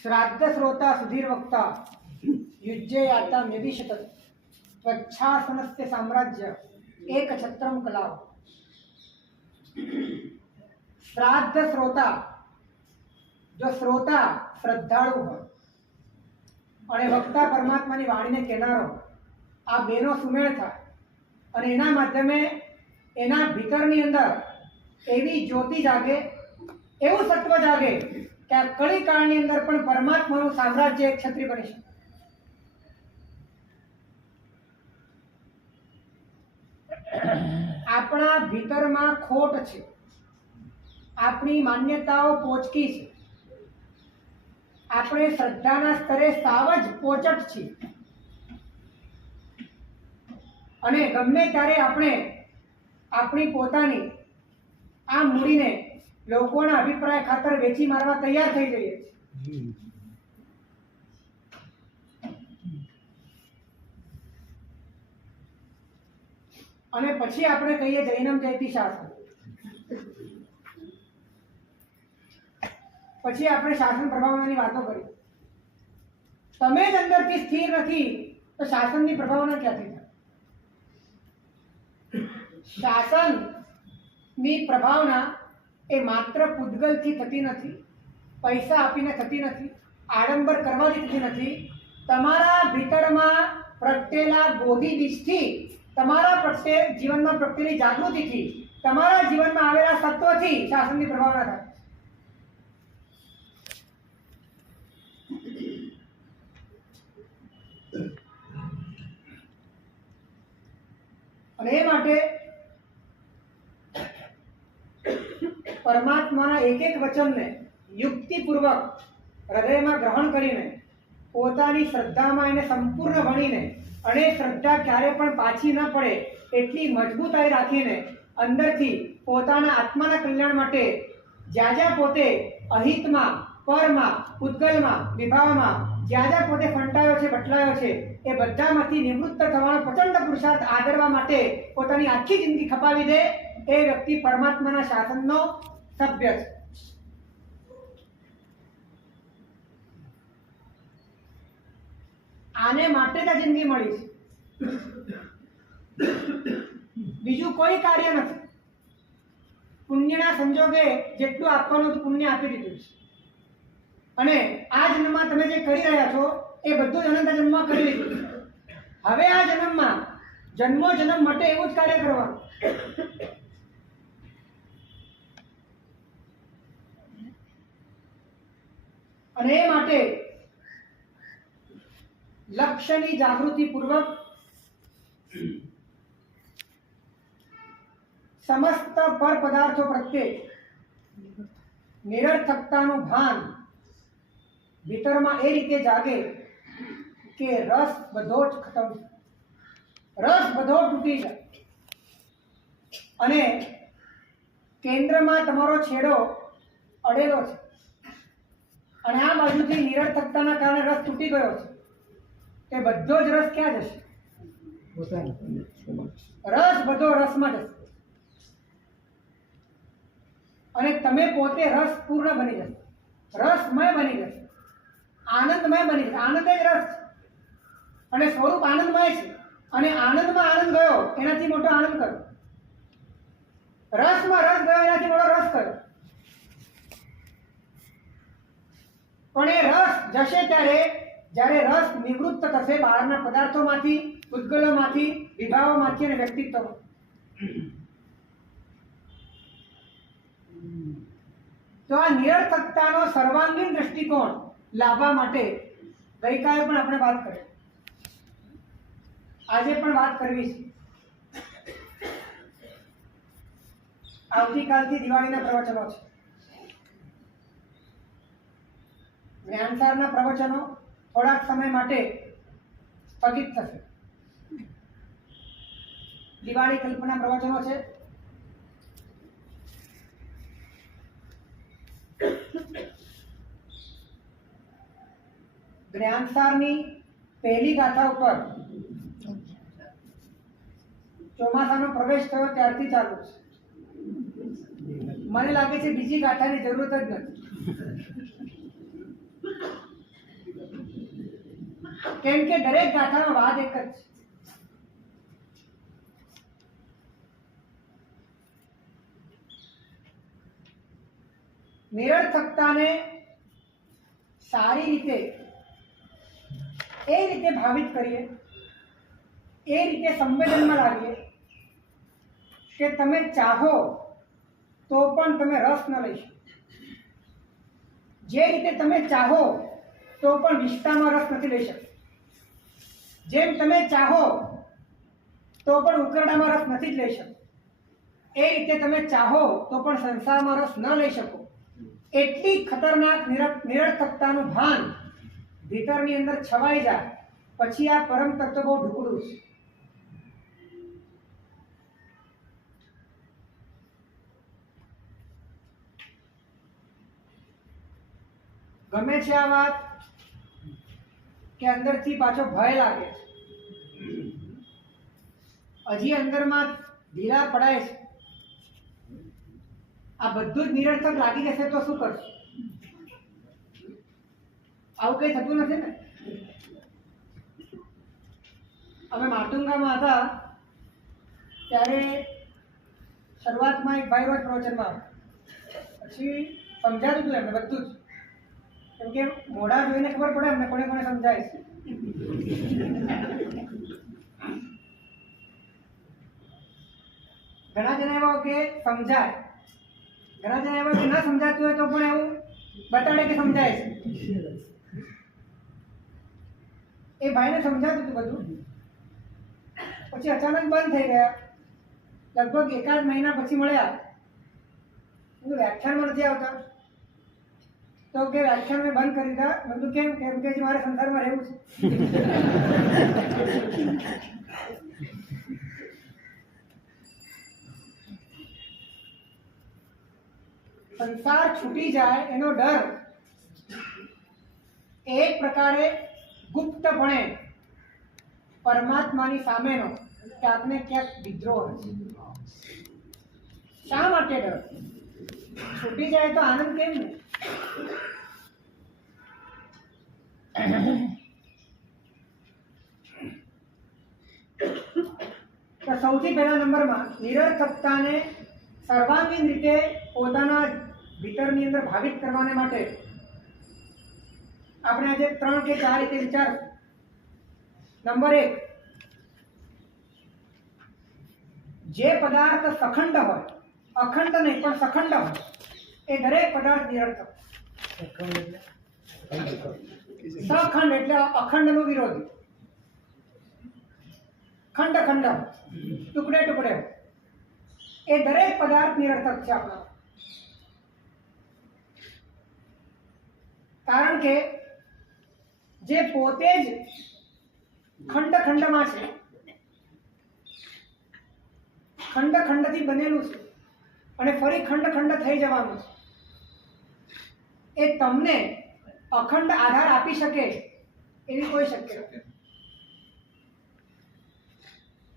શ્રાદ્ધ શ્રોતા સુધીર વક્તા યુજ્ય યાતા યદિશત ત્વચ્છાસનસ્ય સામ્રાજ્ય એક છત્રમ કલાવ. શ્રાદ્ધ શ્રોતા, જો શ્રોતા શ્રદ્ધાળુ હોય અને વક્તા પરમાત્માની વાણીને કહેનારો, આ બેનો સુમેળ થાય અને એના માધ્યમે એના ભીતરની અંદર એવી જ્યોતિ જાગે, એવું સત્વ જાગે કે આ કળી કાળની અંદર પણ પરમાત્માનું સામ્રાજ્ય એક છત્રી બની શકે. આપણા ભીતરમાં ખોટ છે, આપણી માન્યતાઓ પોચકી છે, આપણે શ્રદ્ધાના સ્તરે સાવ જ પોચટ છીએ અને ગમે ત્યારે આપણે આપણી પોતાની આ મૂડીને લોકોના અભિપ્રાય ખાતર વેચી મારવા તૈયાર થઈ જઈએ છીએ. અને પછી આપણે કહીએ જૈનમ જયતી શાસન. પછી આપણે શાસન પ્રભાવનાની વાતો કરી. તમે જ અંદરથી સ્થિર નથી તો શાસનની પ્રભાવના ક્યાંથી થાય? શાસનની પ્રભાવના એ માત્ર પૂતગલથી થતી નથી, પૈસા આપીને થતી નથી, આડંબર કરવાથી થતી નથી. તમારા ભીતરમાં પ્રગટેલા બોધિ બીજથી, તમારા પ્રત્યે જીવનમાં પ્રગટેલી જાગૃતિથી, તમારા જીવનમાં આવેલા સત્વથી શાસનની પ્રભાવના થાય. અને એ માટે પરમાત્માના એક એક વચનને યુક્તિપૂર્વક હૃદયમાં ગ્રહણ કરીને પોતાની શ્રદ્ધામાં એને સંપૂર્ણ ભણીને અને શ્રદ્ધા ક્યારે પણ પાછી ન પડે એટલી મજબૂતાઈ રાખીને અંદરથી પોતાના આત્માના કલ્યાણ માટે જ્યાં જ્યાં પોતે અહિતમાં, પરમાં, ઉદ્ગલમાં, વિભાવમાં જ્યાં જ્યાં પોતે ફંટાયો છે, બટલાયો છે, એ બધામાંથી નિવૃત્ત થવાનો પ્રચંડ પુરુષાર્થ આદરવા માટે પોતાની આખી જિંદગી ખપાવી દે એ વ્યક્તિ પરમાત્માના શાસનનો સભ્ય છે. આને માટે જ આ જિંદગી મળી છે, બીજું કોઈ કાર્ય નથી. પુણ્યના સંજોગે જેટલું આપવાનું હતું પુણ્ય આપી દીધું છે, અને આ જન્મમાં તમે જે કરી રહ્યા છો એ બધું જ અનંત જન્મમાં કરી લીધું છે. હવે આ જન્મમાં જન્મો જન્મ માટે એવું જ કાર્ય કરવાનું. અને એ માટે લક્ષ્યની જાગૃતિ પૂર્વક સમસ્ત પર પદાર્થો પ્રત્યે નિરર્થકતાનું ભાન ભીતરમાં એ રીતે જાગે કે રસ બધો જ ખતમ થાય, રસ બધો તૂટી જાય અને કેન્દ્રમાં તમારો છેડો અડેલો છે અને આ બાજુથી નિરર્થકતાના કારણે રસ તૂટી ગયો છે. તે બધો જ રસ ક્યાં જશે? રસ બધો રસમાં જશે અને તમે પોતે રસ પૂર્ણ બની જશે, રસમય બની જશે, આનંદમય બની જશે. આનંદ જ રસ છે અને સ્વરૂપ આનંદમય છે અને આનંદમાં આનંદ ગયો એનાથી મોટો આનંદ કરો, રસમાં રસ ગયો એનાથી મોટો રસ કરો. પણ એ રસ જશે ત્યારે જ્યારે રસ નિવૃત્ત થશે બહારના પદાર્થોમાંથી, ઉદ્ગલોમાંથી, વિભાવોમાંથી અને વ્યક્તિત્વમાંથી. તો આ નિરર્થકતાનો સર્વાંગીણ દ્રષ્ટિકોણ લાવવા માટે ગઈકાલે પણ આપણે વાત કરી, આજે પણ વાત કરવી છે. આવતીકાલથી દિવાળીના પ્રવચનો છે. જ્ઞાનસારના પ્રવચનો થોડાક સમય માટે સ્થગિત થશે. દિવાળી કલ્પના પ્રવચનો છે. જ્ઞાનસારની પહેલી ગાથા ઉપર ચોમાસાનો પ્રવેશ થયો ત્યારથી ચાલુ છે. મને લાગે છે બીજી ગાથાની જરૂરત જ નથી, કેમ કે દરેક ગાથાનો વાત એક જ છે. નિરર્થકતાને સારી રીતે એ રીતે ભાવિત કરીએ, એ રીતે સંવેદનમાં લાવીએ કે તમે ચાહો તો પણ તમે રસ ન લઈ શકો. જે રીતે તમે ચાહો તો પણ વિસ્તારમાં રસ નથી લઈ શકતા, જેમ તમે ચાહો તો પણ ઉકરડામાં રસ નથી જ લઈ શકતા, એ રીતે તમે ચાહો તો પણ સંસારમાં રસ ન લઈ શકો. એટલી ખતરનાક નિરર્થકતાનું ભાન ભીતરની અંદર છવાઈ જાય પછી આ પરમ તત્વ બહુ ઢુકડું છે. ગમે છે આ વાત કે અંદરથી પાછો ભય લાગે છે, હજી અંદરમાં ઢીલા પડાય છે. આ બધું જ નિરર્થક લાગી જશે તો શું કરશું? આવું કઈ થતું નથી ને. અમે માટુંગામાં હતા ત્યારે શરૂઆતમાં એક ભાઈ રોજ પ્રવચનમાં, પછી સમજાતું હતું એમને બધું જ કેમ કે મોઢા જોઈને ખબર પડે અમને કોને કોને સમજાય છે. ઘણા જણા એવા કે સમજાય, ઘણા જણા એવા કે ના સમજાતું હોય તો પણ એવું બતાડે કે સમજાય છે. એ ભાઈને સમજાતું હતું બધું, પછી અચાનક બંધ થઈ ગયા. લગભગ એકાદ મહિના પછી મળ્યા, વ્યાખ્યાનમાં નથી આવતા તો કે વ્યાખ્યાન મેં બંધ કરી દીધા. મેં કીધું કેમ? કેમ કે મારે સંસારમાં રહેવું છે. સંસાર છૂટી જાય એનો ડર એક પ્રકારે ગુપ્તપણે પરમાત્માની સામેનો ક્યાંક ને ક્યાંક વિદ્રોહ છે. શા માટે ડર? છૂટી જાય તો આનંદ કેમ ને? તો સૌથી પહેલા નંબરમાં નિરર્થકતાને સર્વાંગીણ રીતે પોતાના ભીતરની અંદર ભાવિત કરવાને માટે આપણે આજે 3 કે 4 રીતે વિચાર. નંબર 1, જે પદાર્થ સખંડ હોય, અખંડ નહીં પણ સખંડ હોય, એ દરેક પદાર્થ નિરર્થક. સખંડ એટલે અખંડનો વિરોધી. ખંડ ખંડ, ટુકડે ટુકડે, એ દરેક પદાર્થ નિરર્થક છે આપણા. કારણ કે જે પોતે જ ખંડ ખંડમાં છે, ખંડ ખંડથી બનેલું છે અને ફરી ખંડ ખંડ થઈ જવાનું છે, એ તમને અખંડ આધાર આપી શકે એવી કોઈ શક્યતા નથી.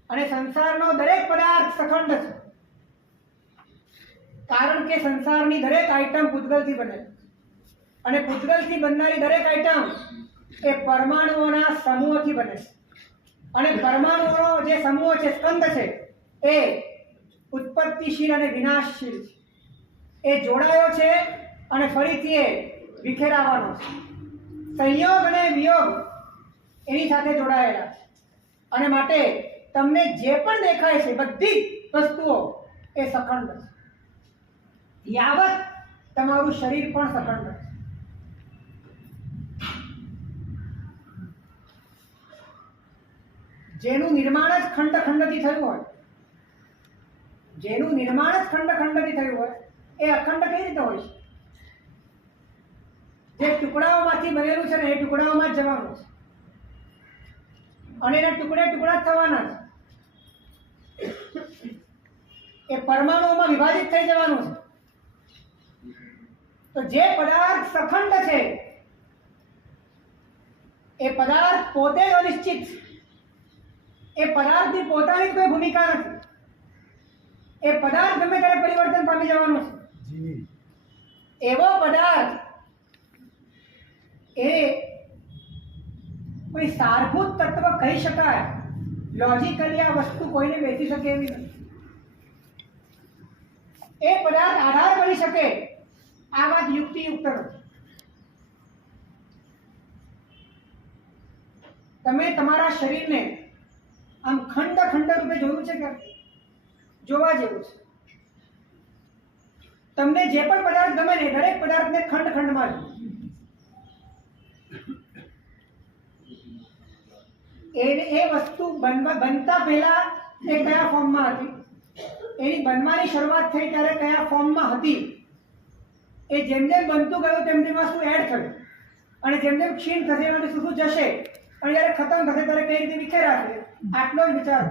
અને સંસારનો દરેક પદાર્થ સખંડ છે, કારણ કે સંસારની દરેક આઈટમ પૂતગલથી બને અને પૂતગલથી બનનારી દરેક આઈટમ એ પરમાણુઓના સમૂહથી બને છે. અને પરમાણુઓનો જે સમૂહ છે, સ્કંદ છે, એ ઉત્પત્તિશીલ અને વિનાશશીલ છે. એ જોડાયો છે અને ફરીથી એ વિખેરાવાનો છે. સંયોગ અને વિયોગ એની સાથે જોડાયેલા છે. અને માટે તમને જે પણ દેખાય છે બધી વસ્તુઓ એ સખંડ છે. યાવત તમારું શરીર પણ સખંડ છે. જેનું નિર્માણ જ ખંડ ખંડથી થયું હોય, જેનું નિર્માણ જ ખંડ ખંડથી થયું હોય, એ અખંડ કઈ રીતે હોય છે? જે ટુકડાઓમાંથી બનેલું છે ને, એ ટુકડાઓમાં જ જવાનું છે અને એના ટુકડે ટુકડા જ થવાના છે. એ પરમાણુઓમાં વિભાજિત થઈ જવાનું છે. તો જે પદાર્થ સખંડ છે એ પદાર્થ પોતે જ અનિશ્ચિત છે. એ પદાર્થની પોતાની કોઈ ભૂમિકા નથી. એ પદાર્થ ગમે ત્યારે પરિવર્તન પામી જવાનો છે. એવો પદાર્થ એ કોઈ સારભૂત તત્વ કહી શકાય, લોજિકલી આ વસ્તુ કોઈને બેસી શકે એવી નથી. એ પદાર્થ આધાર બની શકે આ વાત યુક્તિયુક્ત નથી. તમે તમારા શરીરને આમ ખંડ ખંડ રૂપે જોયું છે કે? જોવા જેવું છે. તમને જે પણ પદાર્થ ગમે ને, દરેક પદાર્થને ખંડ ખંડમાં જુઓ. એ વસ્તુ બનતા પહેલા એ કયા ફોર્મમાં હતી, એની બનવાની શરૂઆત થઈ ત્યારે કયા ફોર્મમાં હતી, એ જેમ જેમ બનતું ગયું તેમ તેમ વસ્તુ એડ થયું અને જેમ જેમ ક્ષીણ થશે એમાંથી શું જશે અને જ્યારે ખતમ થશે ત્યારે કઈ રીતે વિખેરાશે. આટલો જ વિચાર.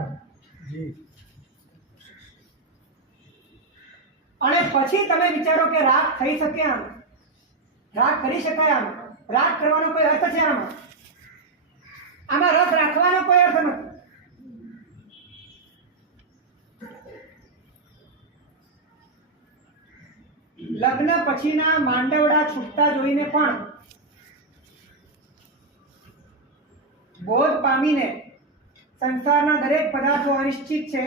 અને પછી તમે વિચારો કે રાગ થઈ શકે, આમ રાગ કરી શકાય, આમ રાગ કરવાનો કોઈ અર્થ છે? આમાં રસ રાખવાનો કોઈ અર્થ નથી. લગ્ન પછીના માંડવડા છૂટતા જોઈને પણ બોધ પામીને સંસારના દરેક પદાર્થો અનિશ્ચિત છે,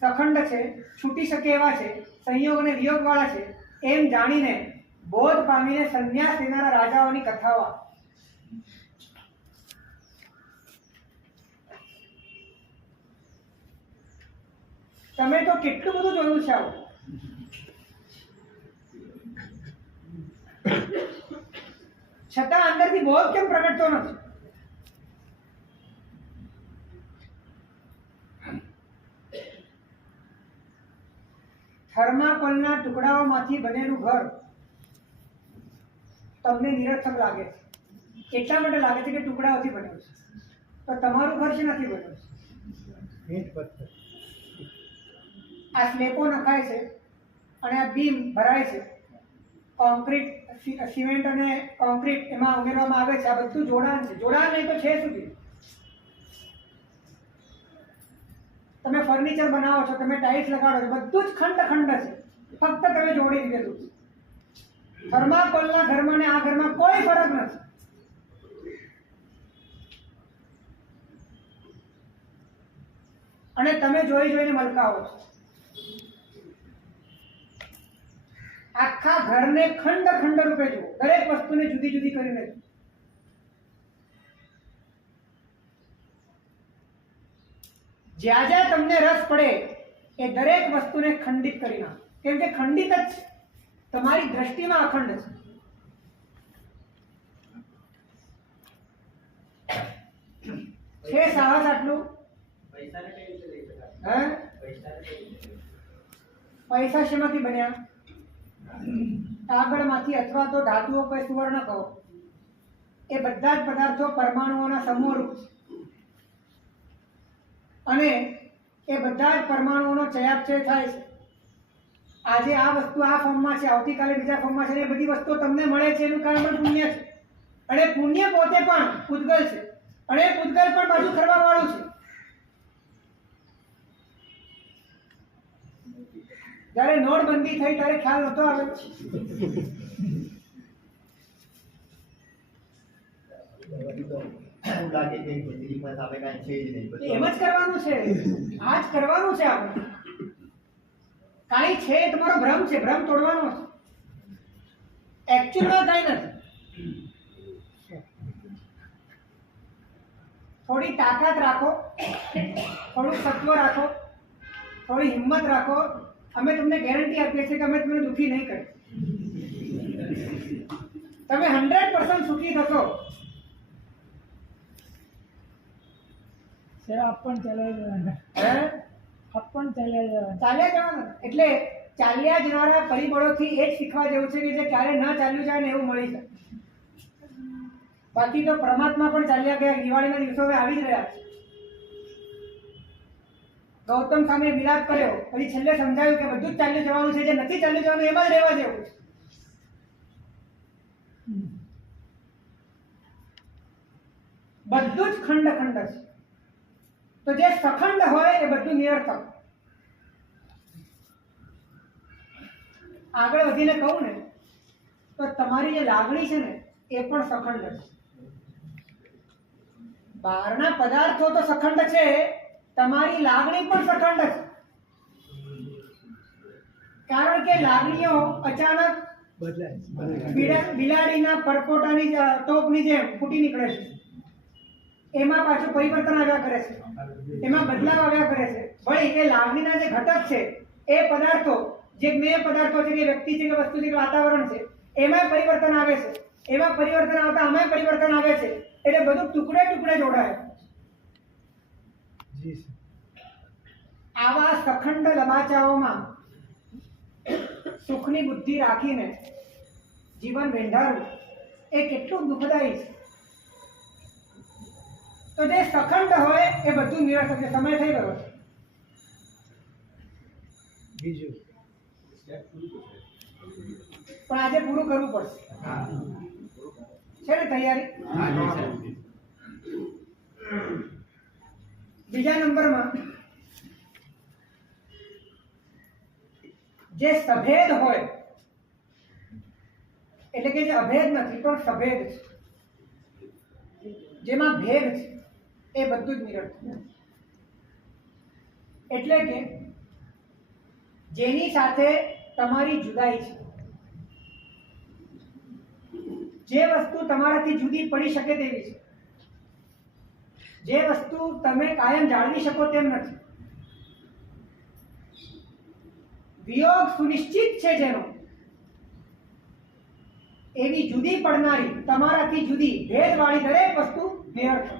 સખંડ છે, છૂટી શકે એવા છે, સંયોગ અને વિયોગ વાળા છે, એમ જાણીને બોધ પામીને સંન્યાસ લેનારા રાજાઓની કથાઓ આવે. તમે તો કેટલું બધું જોયું છે આવું. છતાં અંદરથી બોધ કેમ પ્રગટતો નથી? થર્માકોલના ટુકડાઓમાંથી બનેલું ઘર તમને નિરર્થક લાગે છે. એટલા માટે લાગે છે કે ટુકડાઓથી બન્યું છે. તો તમારું ઘર શેનાથી બન્યું છે? ઈંટ પથ્થર. આ સ્લેબો નખાય છે અને આ બીમ ભરાય છે. કોન્ક્રીટ, સિમેન્ટ અને કોન્ક્રીટ એમાં ઉમેરવામાં આવે છે. આ બધું જોડાણ છે. જોડાણ નહીં તો છે સુધી. તમે ફર્નિચર બનાવો છો, તમે ટાઇલ્સ લગાડો છો, બધું જ ખંડ ખંડ છે. ફક્ત તમે જોડી દીધું. થર્માકોલના ઘરમાં ને આ ઘરમાં કોઈ ફરક નથી. અને તમે જોઈ જોઈને મલકાવો છો. આખા ઘરને ખંડ ખંડ રૂપે જુઓ. દરેક વસ્તુને જુદી જુદી કરીને જુઓ. જ્યાં જ્યાં તમને રસ પડે એ દરેક વસ્તુને ખંડિત કરી નાખો. કેમ કે ખંડિત જ છે. તમારી દ્રષ્ટિમાં અખંડ છે. સાહસ આટલું? પૈસાને કઈ રીતે લઈ શકાય? હે? પૈસાને કઈ રીતે? પૈસા શેમાંથી બન્યા? કાગળમાંથી અથવા તો ધાતુઓ, કોઈ સુવર્ણ કહો, એ બધા જ પદાર્થો પરમાણુઓના સમૂહરૂપ છે. અને એ બધા જ પરમાણુઓનો ચયાપચય થાય છે. આજે આ વસ્તુ આ ફોર્મમાં છે, આવતીકાલે બીજા ફોર્મમાં છે. એ બધી વસ્તુઓ તમને મળે છે એનું કારણ પણ પુણ્ય છે. અને પુણ્ય પોતે પણ પૂતગલ છે. અને પૂતગલ પણ પાછું કરવા વાળું છે. જ્યારે નોટબંધી થઈ ત્યારે ખ્યાલ નહોતો આવ્યો. એવું લાગે કે જિંદગીમાં સામે કાંઈ છે જ નહીં. એમ જ કરવાનું છે. આ જ કરવાનું છે. આપણે કાંઈ છે એ તમારો ભ્રમ છે. ભ્રમ તોડવાનો છે. એકચ્યુઅલમાં કાંઈ નથી. થોડી તાકાત રાખો, થોડું સત્વ રાખો, થોડી હિંમત રાખો. અમે તમને ગેરંટી આપીએ છીએ કે અમે તમને દુઃખી નહીં કરીએ. તમે 100% સુખી થશો. સર આપણ ચાલ્યા જવાના. હે? આપણ ચાલ્યા જવાના. ચાલ્યા જવાનું. એટલે ચાલ્યા જનારા પરિબળોથી એ જ શીખવા જેવું છે કે જે ક્યારે ન ચાલ્યું જાય ને એવું મળી જાય. બાકી તો પરમાત્મા પણ ચાલ્યા ગયા. દિવાળીના દિવસો હવે આવી જ રહ્યા છે. ગૌતમ સામે વિલાપ કર્યો, પછી છેલ્લે સમજાયું કે બધું જ ચાલ્યું જવાનું છે. જે નથી ચાલ્યું જવાનું એમાં જ રહેવા જેવું છે. બધું જ ખંડ ખંડ છે. તો જે સખંડ હોય એ બધું નિરર્થક. આગળ વધીને કહું ને તો તમારી જે લાગણી છે ને એ પણ સખંડ છે. બહારના પદાર્થો તો સખંડ છે, તમારી લાગણી પણ સખંડ છે. કારણ કે લાગણીઓ અચાનક બિલાડીના પરપોટાની ટોપની જેમ ફૂટી નીકળે છે. એમાં પાછું પરિવર્તન આવ્યા કરે છે, એમાં બદલાવ આવ્યા કરે છે. વળી એ લાગણીના જે ઘટક છે એ પદાર્થો, જે જ્ઞેય પદાર્થો છે, કે વ્યક્તિ છે, કે વસ્તુ છે, કે વાતાવરણ છે, એમાં પરિવર્તન આવે છે. એમાં પરિવર્તન આવતા આમાં પરિવર્તન આવે છે. એટલે બધું ટુકડે ટુકડે જોડાય. આવા સખંડ લબાચાઓમાં સુખની બુદ્ધિ રાખીને જીવન વેંઢારવું એ કેટલું દુઃખદાયી છે. તો જે સખંડ હોય એ બધું નિરર્થક છે. સમય થઈ ગયો. બીજું પણ આજે પૂરું કરવું પડશે. છે ને તૈયારી? બીજા નંબરમાં જે સભેદ હોય, એટલે કે જે અભેદ નથી પણ સભેદ છે, જેમાં ભેદ છે, એ બધું જ નિરર્થક. એટલે કે જેની સાથે તમારી જુદાઈ છે, જે વસ્તુ તમારાથી જુદી પડી શકે તેવી છે, જે વસ્તુ તમે કાયમ જાળવી શકો તેમ નથી, વિયોગ સુનિશ્ચિત છે જેનો, એવી જુદી પડનારી તમારાથી જુદી ભેદવાળી દરેક વસ્તુ નિરર્થક.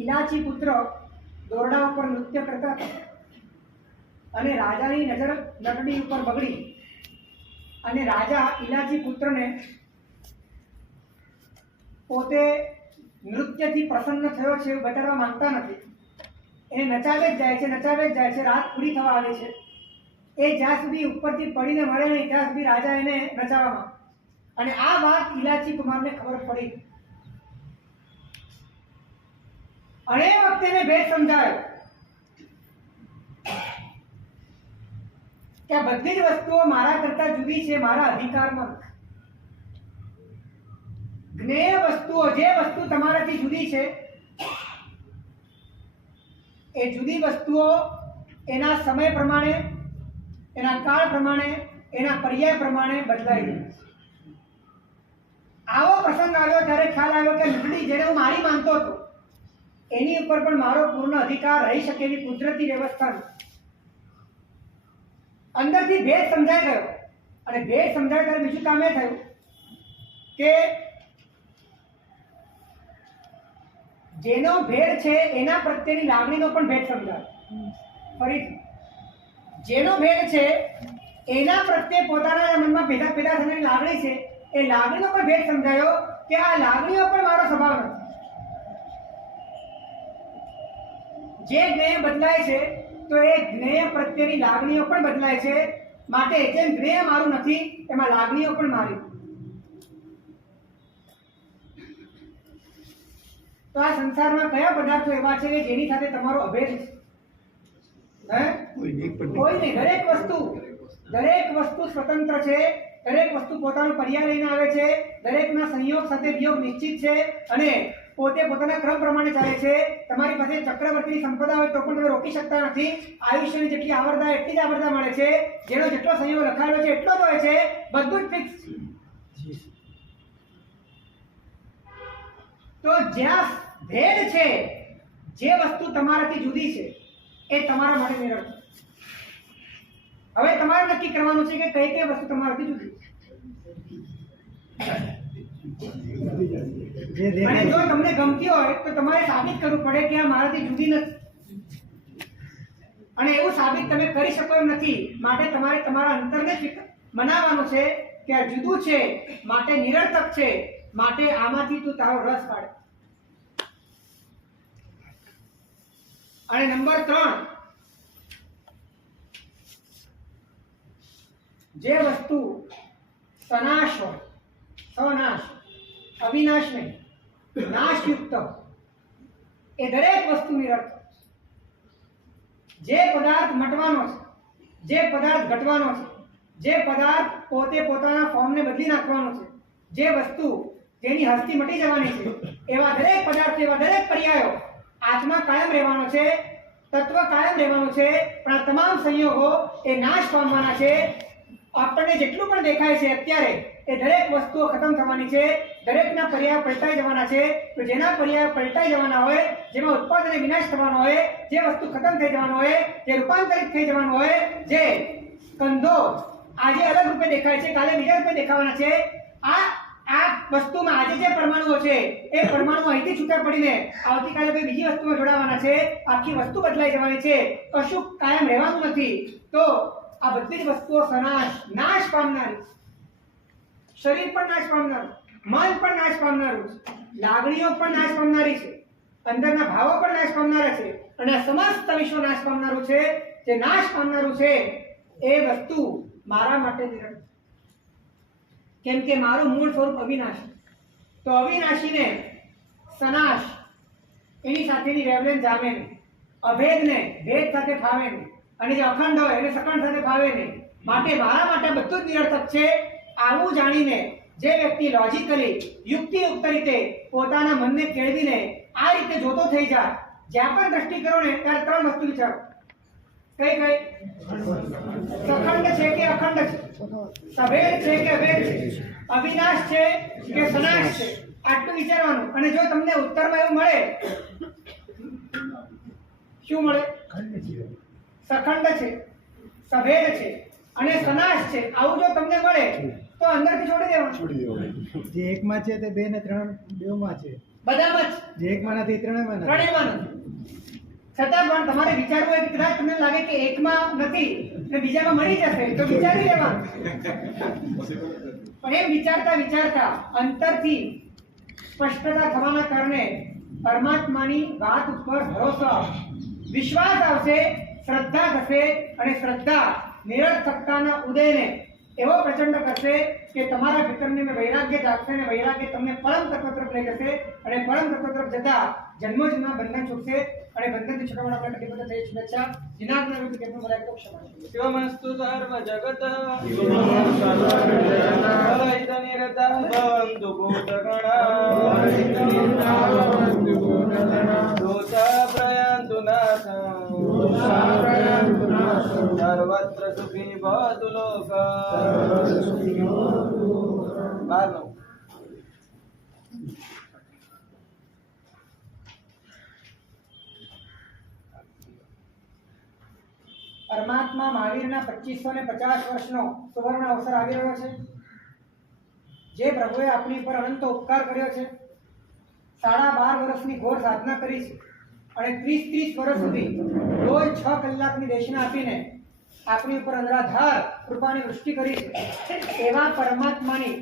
ઇલાચી પુત્ર દોરડા ઉપર નૃત્ય કરતા હતા અને રાજાની નજર નટડી ઉપર બગડી અને રાજા ઇલાચી પુત્રને પોતે નૃત્યથી પ્રસન્ન થયો છે એવું બતાડવા માંગતા નથી. એને નચાવે જ જાય છે, નચાવે જ જાય છે. રાત પૂરી થવા આવે છે. એ જ્યાં સુધી ઉપરથી પડીને મળે નહીં ત્યાં સુધી રાજા એને નચાવવા માંગે. અને આ વાત ઇલાચી કુમારને ખબર પડી અને એ વખતે એને ભેદ સમજાયો કે આ બધી જ વસ્તુઓ મારા કરતા જુદી છે, મારા અધિકારમાં. જ્ઞેય વસ્તુઓ, જે વસ્તુ તમારાથી જુદી છે, એ જુદી વસ્તુઓ એના સમય પ્રમાણે, એના કાળ પ્રમાણે, એના પર્યાય પ્રમાણે બદલાઈ જાય. આવો પ્રસંગ આવ્યો ત્યારે ખ્યાલ આવ્યો કે નટડી જેને હું મારી માનતો હતો એની ઉપર પણ મારો પૂર્ણ અધિકાર રહી શકે એવી કુદરતી વ્યવસ્થા અંદરથી ભેદ સમજાઈ ગયો. અને ભેદ સમજાય ત્યારે બીજું કામ એ થયું કે જેનો ભેદ છે એના પ્રત્યેની લાગણીનો પણ ભેદ સમજાય. ફરીથી, જેનો ભેદ છે એના પ્રત્યે પોતાના મનમાં પેદા થનારી લાગણી છે, એ લાગણીનો પણ ભેદ સમજાયો કે આ લાગણીઓ પણ મારો સ્વભાવ નથી. જે જ્ઞેય બદલાય છે તો એ જ્ઞેય પ્રત્યેની લાગણીઓ પણ બદલાય છે. માટે જેમ જ્ઞેય મારું નથી એમાં લાગણીઓ પણ મારી. તો આ સંસારમાં કયા પદાર્થો એવા છે કે જેની સાથે તમારો અભેદ છે? કોઈ નહીં. દરેક વસ્તુ સ્વતંત્ર છે. દરેક વસ્તુ પોતાનો પર્યાય લઈને આવે છે. દરેકના સંયોગ સાથે વિયોગ નિશ્ચિત છે અને પોતે પોતાના ક્રમ પ્રમાણે ચાલે છે. તમારી પાસે ચક્રવર્તીની સંપદા હોય તો પણ તમે રોકી શકતા નથી. આયુષ્યની જેટલી આવરદા એટલી જ આવરદા મળે છે. જેનો જેટલો સંયોગ લખાયેલો છે એટલો જ હોય છે. બધું જ ફિક્સ છે. તો જ્યાં ભેદ છે, જે વસ્તુ તમારાથી જુદી છે એ તમારા માટે નિરર્થક. હવે તમારે નક્કી કરવાનું છે કે કઈ કઈ વસ્તુ તમારાથી જુદી છે. અને જો તમને ગમતી હોય તો તમારે સાબિત કરવું પડે કે આ મારાથી જુદી નથી. અને એવું સાબિત તમે કરી શકો એમ નથી. માટે તમારે તમારા અંતરને જ મનાવવાનું છે કે આ જુદું છે, માટે નિરર્થક છે, માટે આમાંથી તું તારો રસ કાઢ. અને નંબર 3, જે વસ્તુ સનાશ હોય, સનાશ, અવિનાશ નહીં, નાશયુક્ત, એ દરેક વસ્તુ નિરર્થક. જે પદાર્થ મટવાનો છે, જે પદાર્થ ઘટવાનો છે, જે પદાર્થ પોતે પોતાના ફોર્મને બદલી નાખવાનો છે, જે વસ્તુ જેની હસ્તી મટી જવાની છે, એવા દરેક પદાર્થ, એવા દરેક પર્યાયો, આત્મા કાયમ રહેવાનો છે, તત્વ કાયમ રહેવાનું છે, પણ આ તમામ સંયોગો એ નાશ પામવાના છે. આપણને જેટલું પણ દેખાય છે અત્યારે એ દરેક વસ્તુઓ ખતમ થવાની છે. દરેકના પર્યાય પલટાઈ જવાના છે. તો જેના પર્યાય પલટાઈ જવાના હોય, જેમાં ઉત્પાદન અને વિનાશ થવાનો હોય, જે વસ્તુ ખતમ થઈ જવાનો હોય, જે રૂપાંતરિત થઈ જવાનું હોય, જે સ્કંધો આજે અલગ રૂપે દેખાય છે, કાલે બીજા રૂપે દેખાવાના છે, આ વસ્તુમાં આજે જે પરમાણુઓ છે એ પરમાણુ અહીંથી છૂટા પડીને આવતીકાલે કોઈ બીજી વસ્તુમાં જોડાવાના છે. આખી વસ્તુ બદલાઈ જવાની છે. કશું કાયમ રહેવાનું નથી. તો આ બધી જ વસ્તુઓ નાશ પામનારી, શરીર પણ નાશ પામનારું, મન પણ નાશ પામનારું છે, લાગણીઓ પણ નાશ પામનારી છે, અંદરના ભાવો પણ નાશ પામનારા છે, અને આ સમસ્ત વિશ્વ નાશ પામનારું છે. જે નાશ પામનારું છે એ વસ્તુ મારા માટે નિરર્થક. કેમ કે મારું મૂળ સ્વરૂપ અવિનાશી. તો અવિનાશીને સનાશ એની સાથેની વેવલેન્થ જામે નહીં, અભેદને ભેદ સાથે ફાવે નહીં, અને જે અખંડ હોય એને સખંડ સાથે ફાવે નહીં. માટે મારા માટે બધું જ નિરર્થક છે. આવું જાણીને જે વ્યક્તિ લોજિકલી, યુક્તિયુક્ત રીતે પોતાના મનને કેળવીને આ રીતે જોતો થઈ જાય, જ્યાં પણ દ્રષ્ટિ કરો ને ત્યારે 3 વસ્તુ વિચારો. કઈ કઈ? સખંડ છે કે અખંડ છે? સભેદ છે કે અભેદ છે? અવિનાશ છે કે સનાશ છે? આટલું વિચારવાનું. અને જો તમને ઉત્તરમાં એવું મળે, શું મળે? સખંડ છે, સભેદ છે અને સનાશ છે, આવું જો તમને મળે તો અંદરથી છોડી દેવાનું. જે એકમાં છે તે બે ને ત્રણ બેમાં છે. બધામાં જ જે એકમાં નથી એ ત્રણેયમાં નથી. ત્રણેયમાં નથી. છતાં પણ તમારે વિચારવું હોય કે કદાચ તમને લાગે કે એકમાં નથી ને બીજામાં મળી જશે તો વિચારી લેવાનું. પણ એમ વિચારતા વિચારતા અંતરથી સ્પષ્ટતા થવાના કારણે પરમાત્માની વાત ઉપર ભરોસો આવશે, વિશ્વાસ આવશે, શ્રદ્ધા થશે અને શ્રદ્ધા નિરર્થકતાના ઉદયને એવો પ્રચંડ કરશે કે તમારા ભીતરને વૈરાગ્ય જાગશે અને વૈરાગ્ય તમને પરમ તત્વ તરફ લઈ જશે અને પરમ તત્વ તરફ જતા જન્મોજન્મના બંધન છૂટશે અને બંધનથી છૂટવા માટે આપણા કટિબદ્ધ થઈ શુભેચ્છા. જિનાર્દન રૂપી કેટલું બધા તો ક્ષમા છે. શિવમસ્તુ સર્વ જગત અહિત નિરતા ભવન્તુ ભૂતગણા દોષ પ્રયાન્તુ નાશં સર્વત્ર સુખી ભવતુ લોક. 12. પરમાત્મા મહાવીરના 2550 વર્ષનો સુવર્ણ અવસર આવી રહ્યો છે. જે પ્રભુએ આપણી પર અનંત ઉપકાર કર્યો છે, 12.5 વર્ષની ઘોર સાધના કરી છે અને 30 વર્ષ સુધી રોજ 6 કલાકની દેશના આપીને આપણી ઉપર અંધરાધાર કૃપાની વૃષ્ટિ કરી છે. એવા પરમાત્માની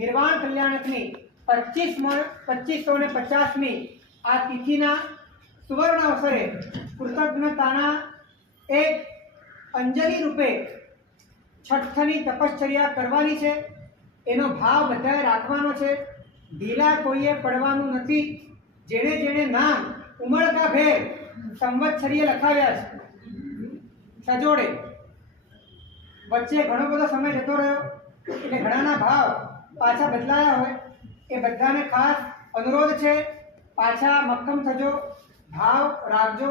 નિર્વાણ કલ્યાણકની 2550મી આ તિથિના સુવર્ણ અવસરે કૃતજ્ઞતાના એક અંજલિ રૂપે છઠ્ઠની તપશ્ચર્યા કરવાની છે. એનો ભાવ બધાએ રાખવાનો છે. ઢીલા કોઈએ પડવાનું નથી. જેણે જેણે નામ ઉમળકા ભેર સંવત્સરીય લખાવ્યા છે સજોડે, વચ્ચે ઘણો બધો સમય જતો રહ્યો એટલે ઘણાના ભાવ પાછા બદલાયા હોય, એ બધાને ખાસ અનુરોધ છે, પાછા મક્કમ થજો, ભાવ રાખજો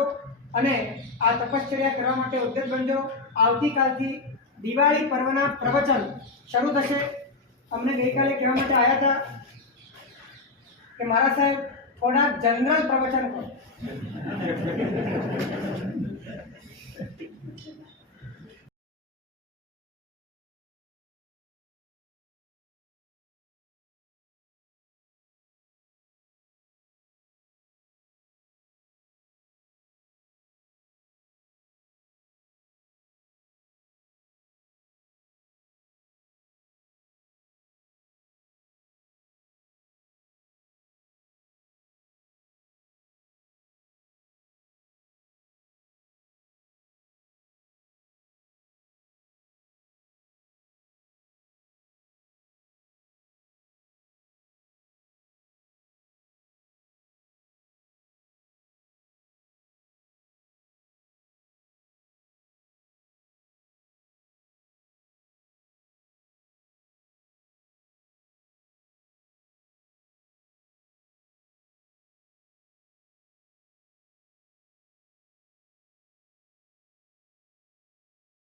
અને આ તપશ્ચર્યા કરવા માટે ઉદ્યત બનજો. આવતીકાલથી દિવાળી પર્વના પ્રવચન શરૂ થશે. અમને ગઈકાલે કહેવા માટે આવ્યા હતા કે મારા સાહેબ થોડા જનરલ પ્રવચન કરો.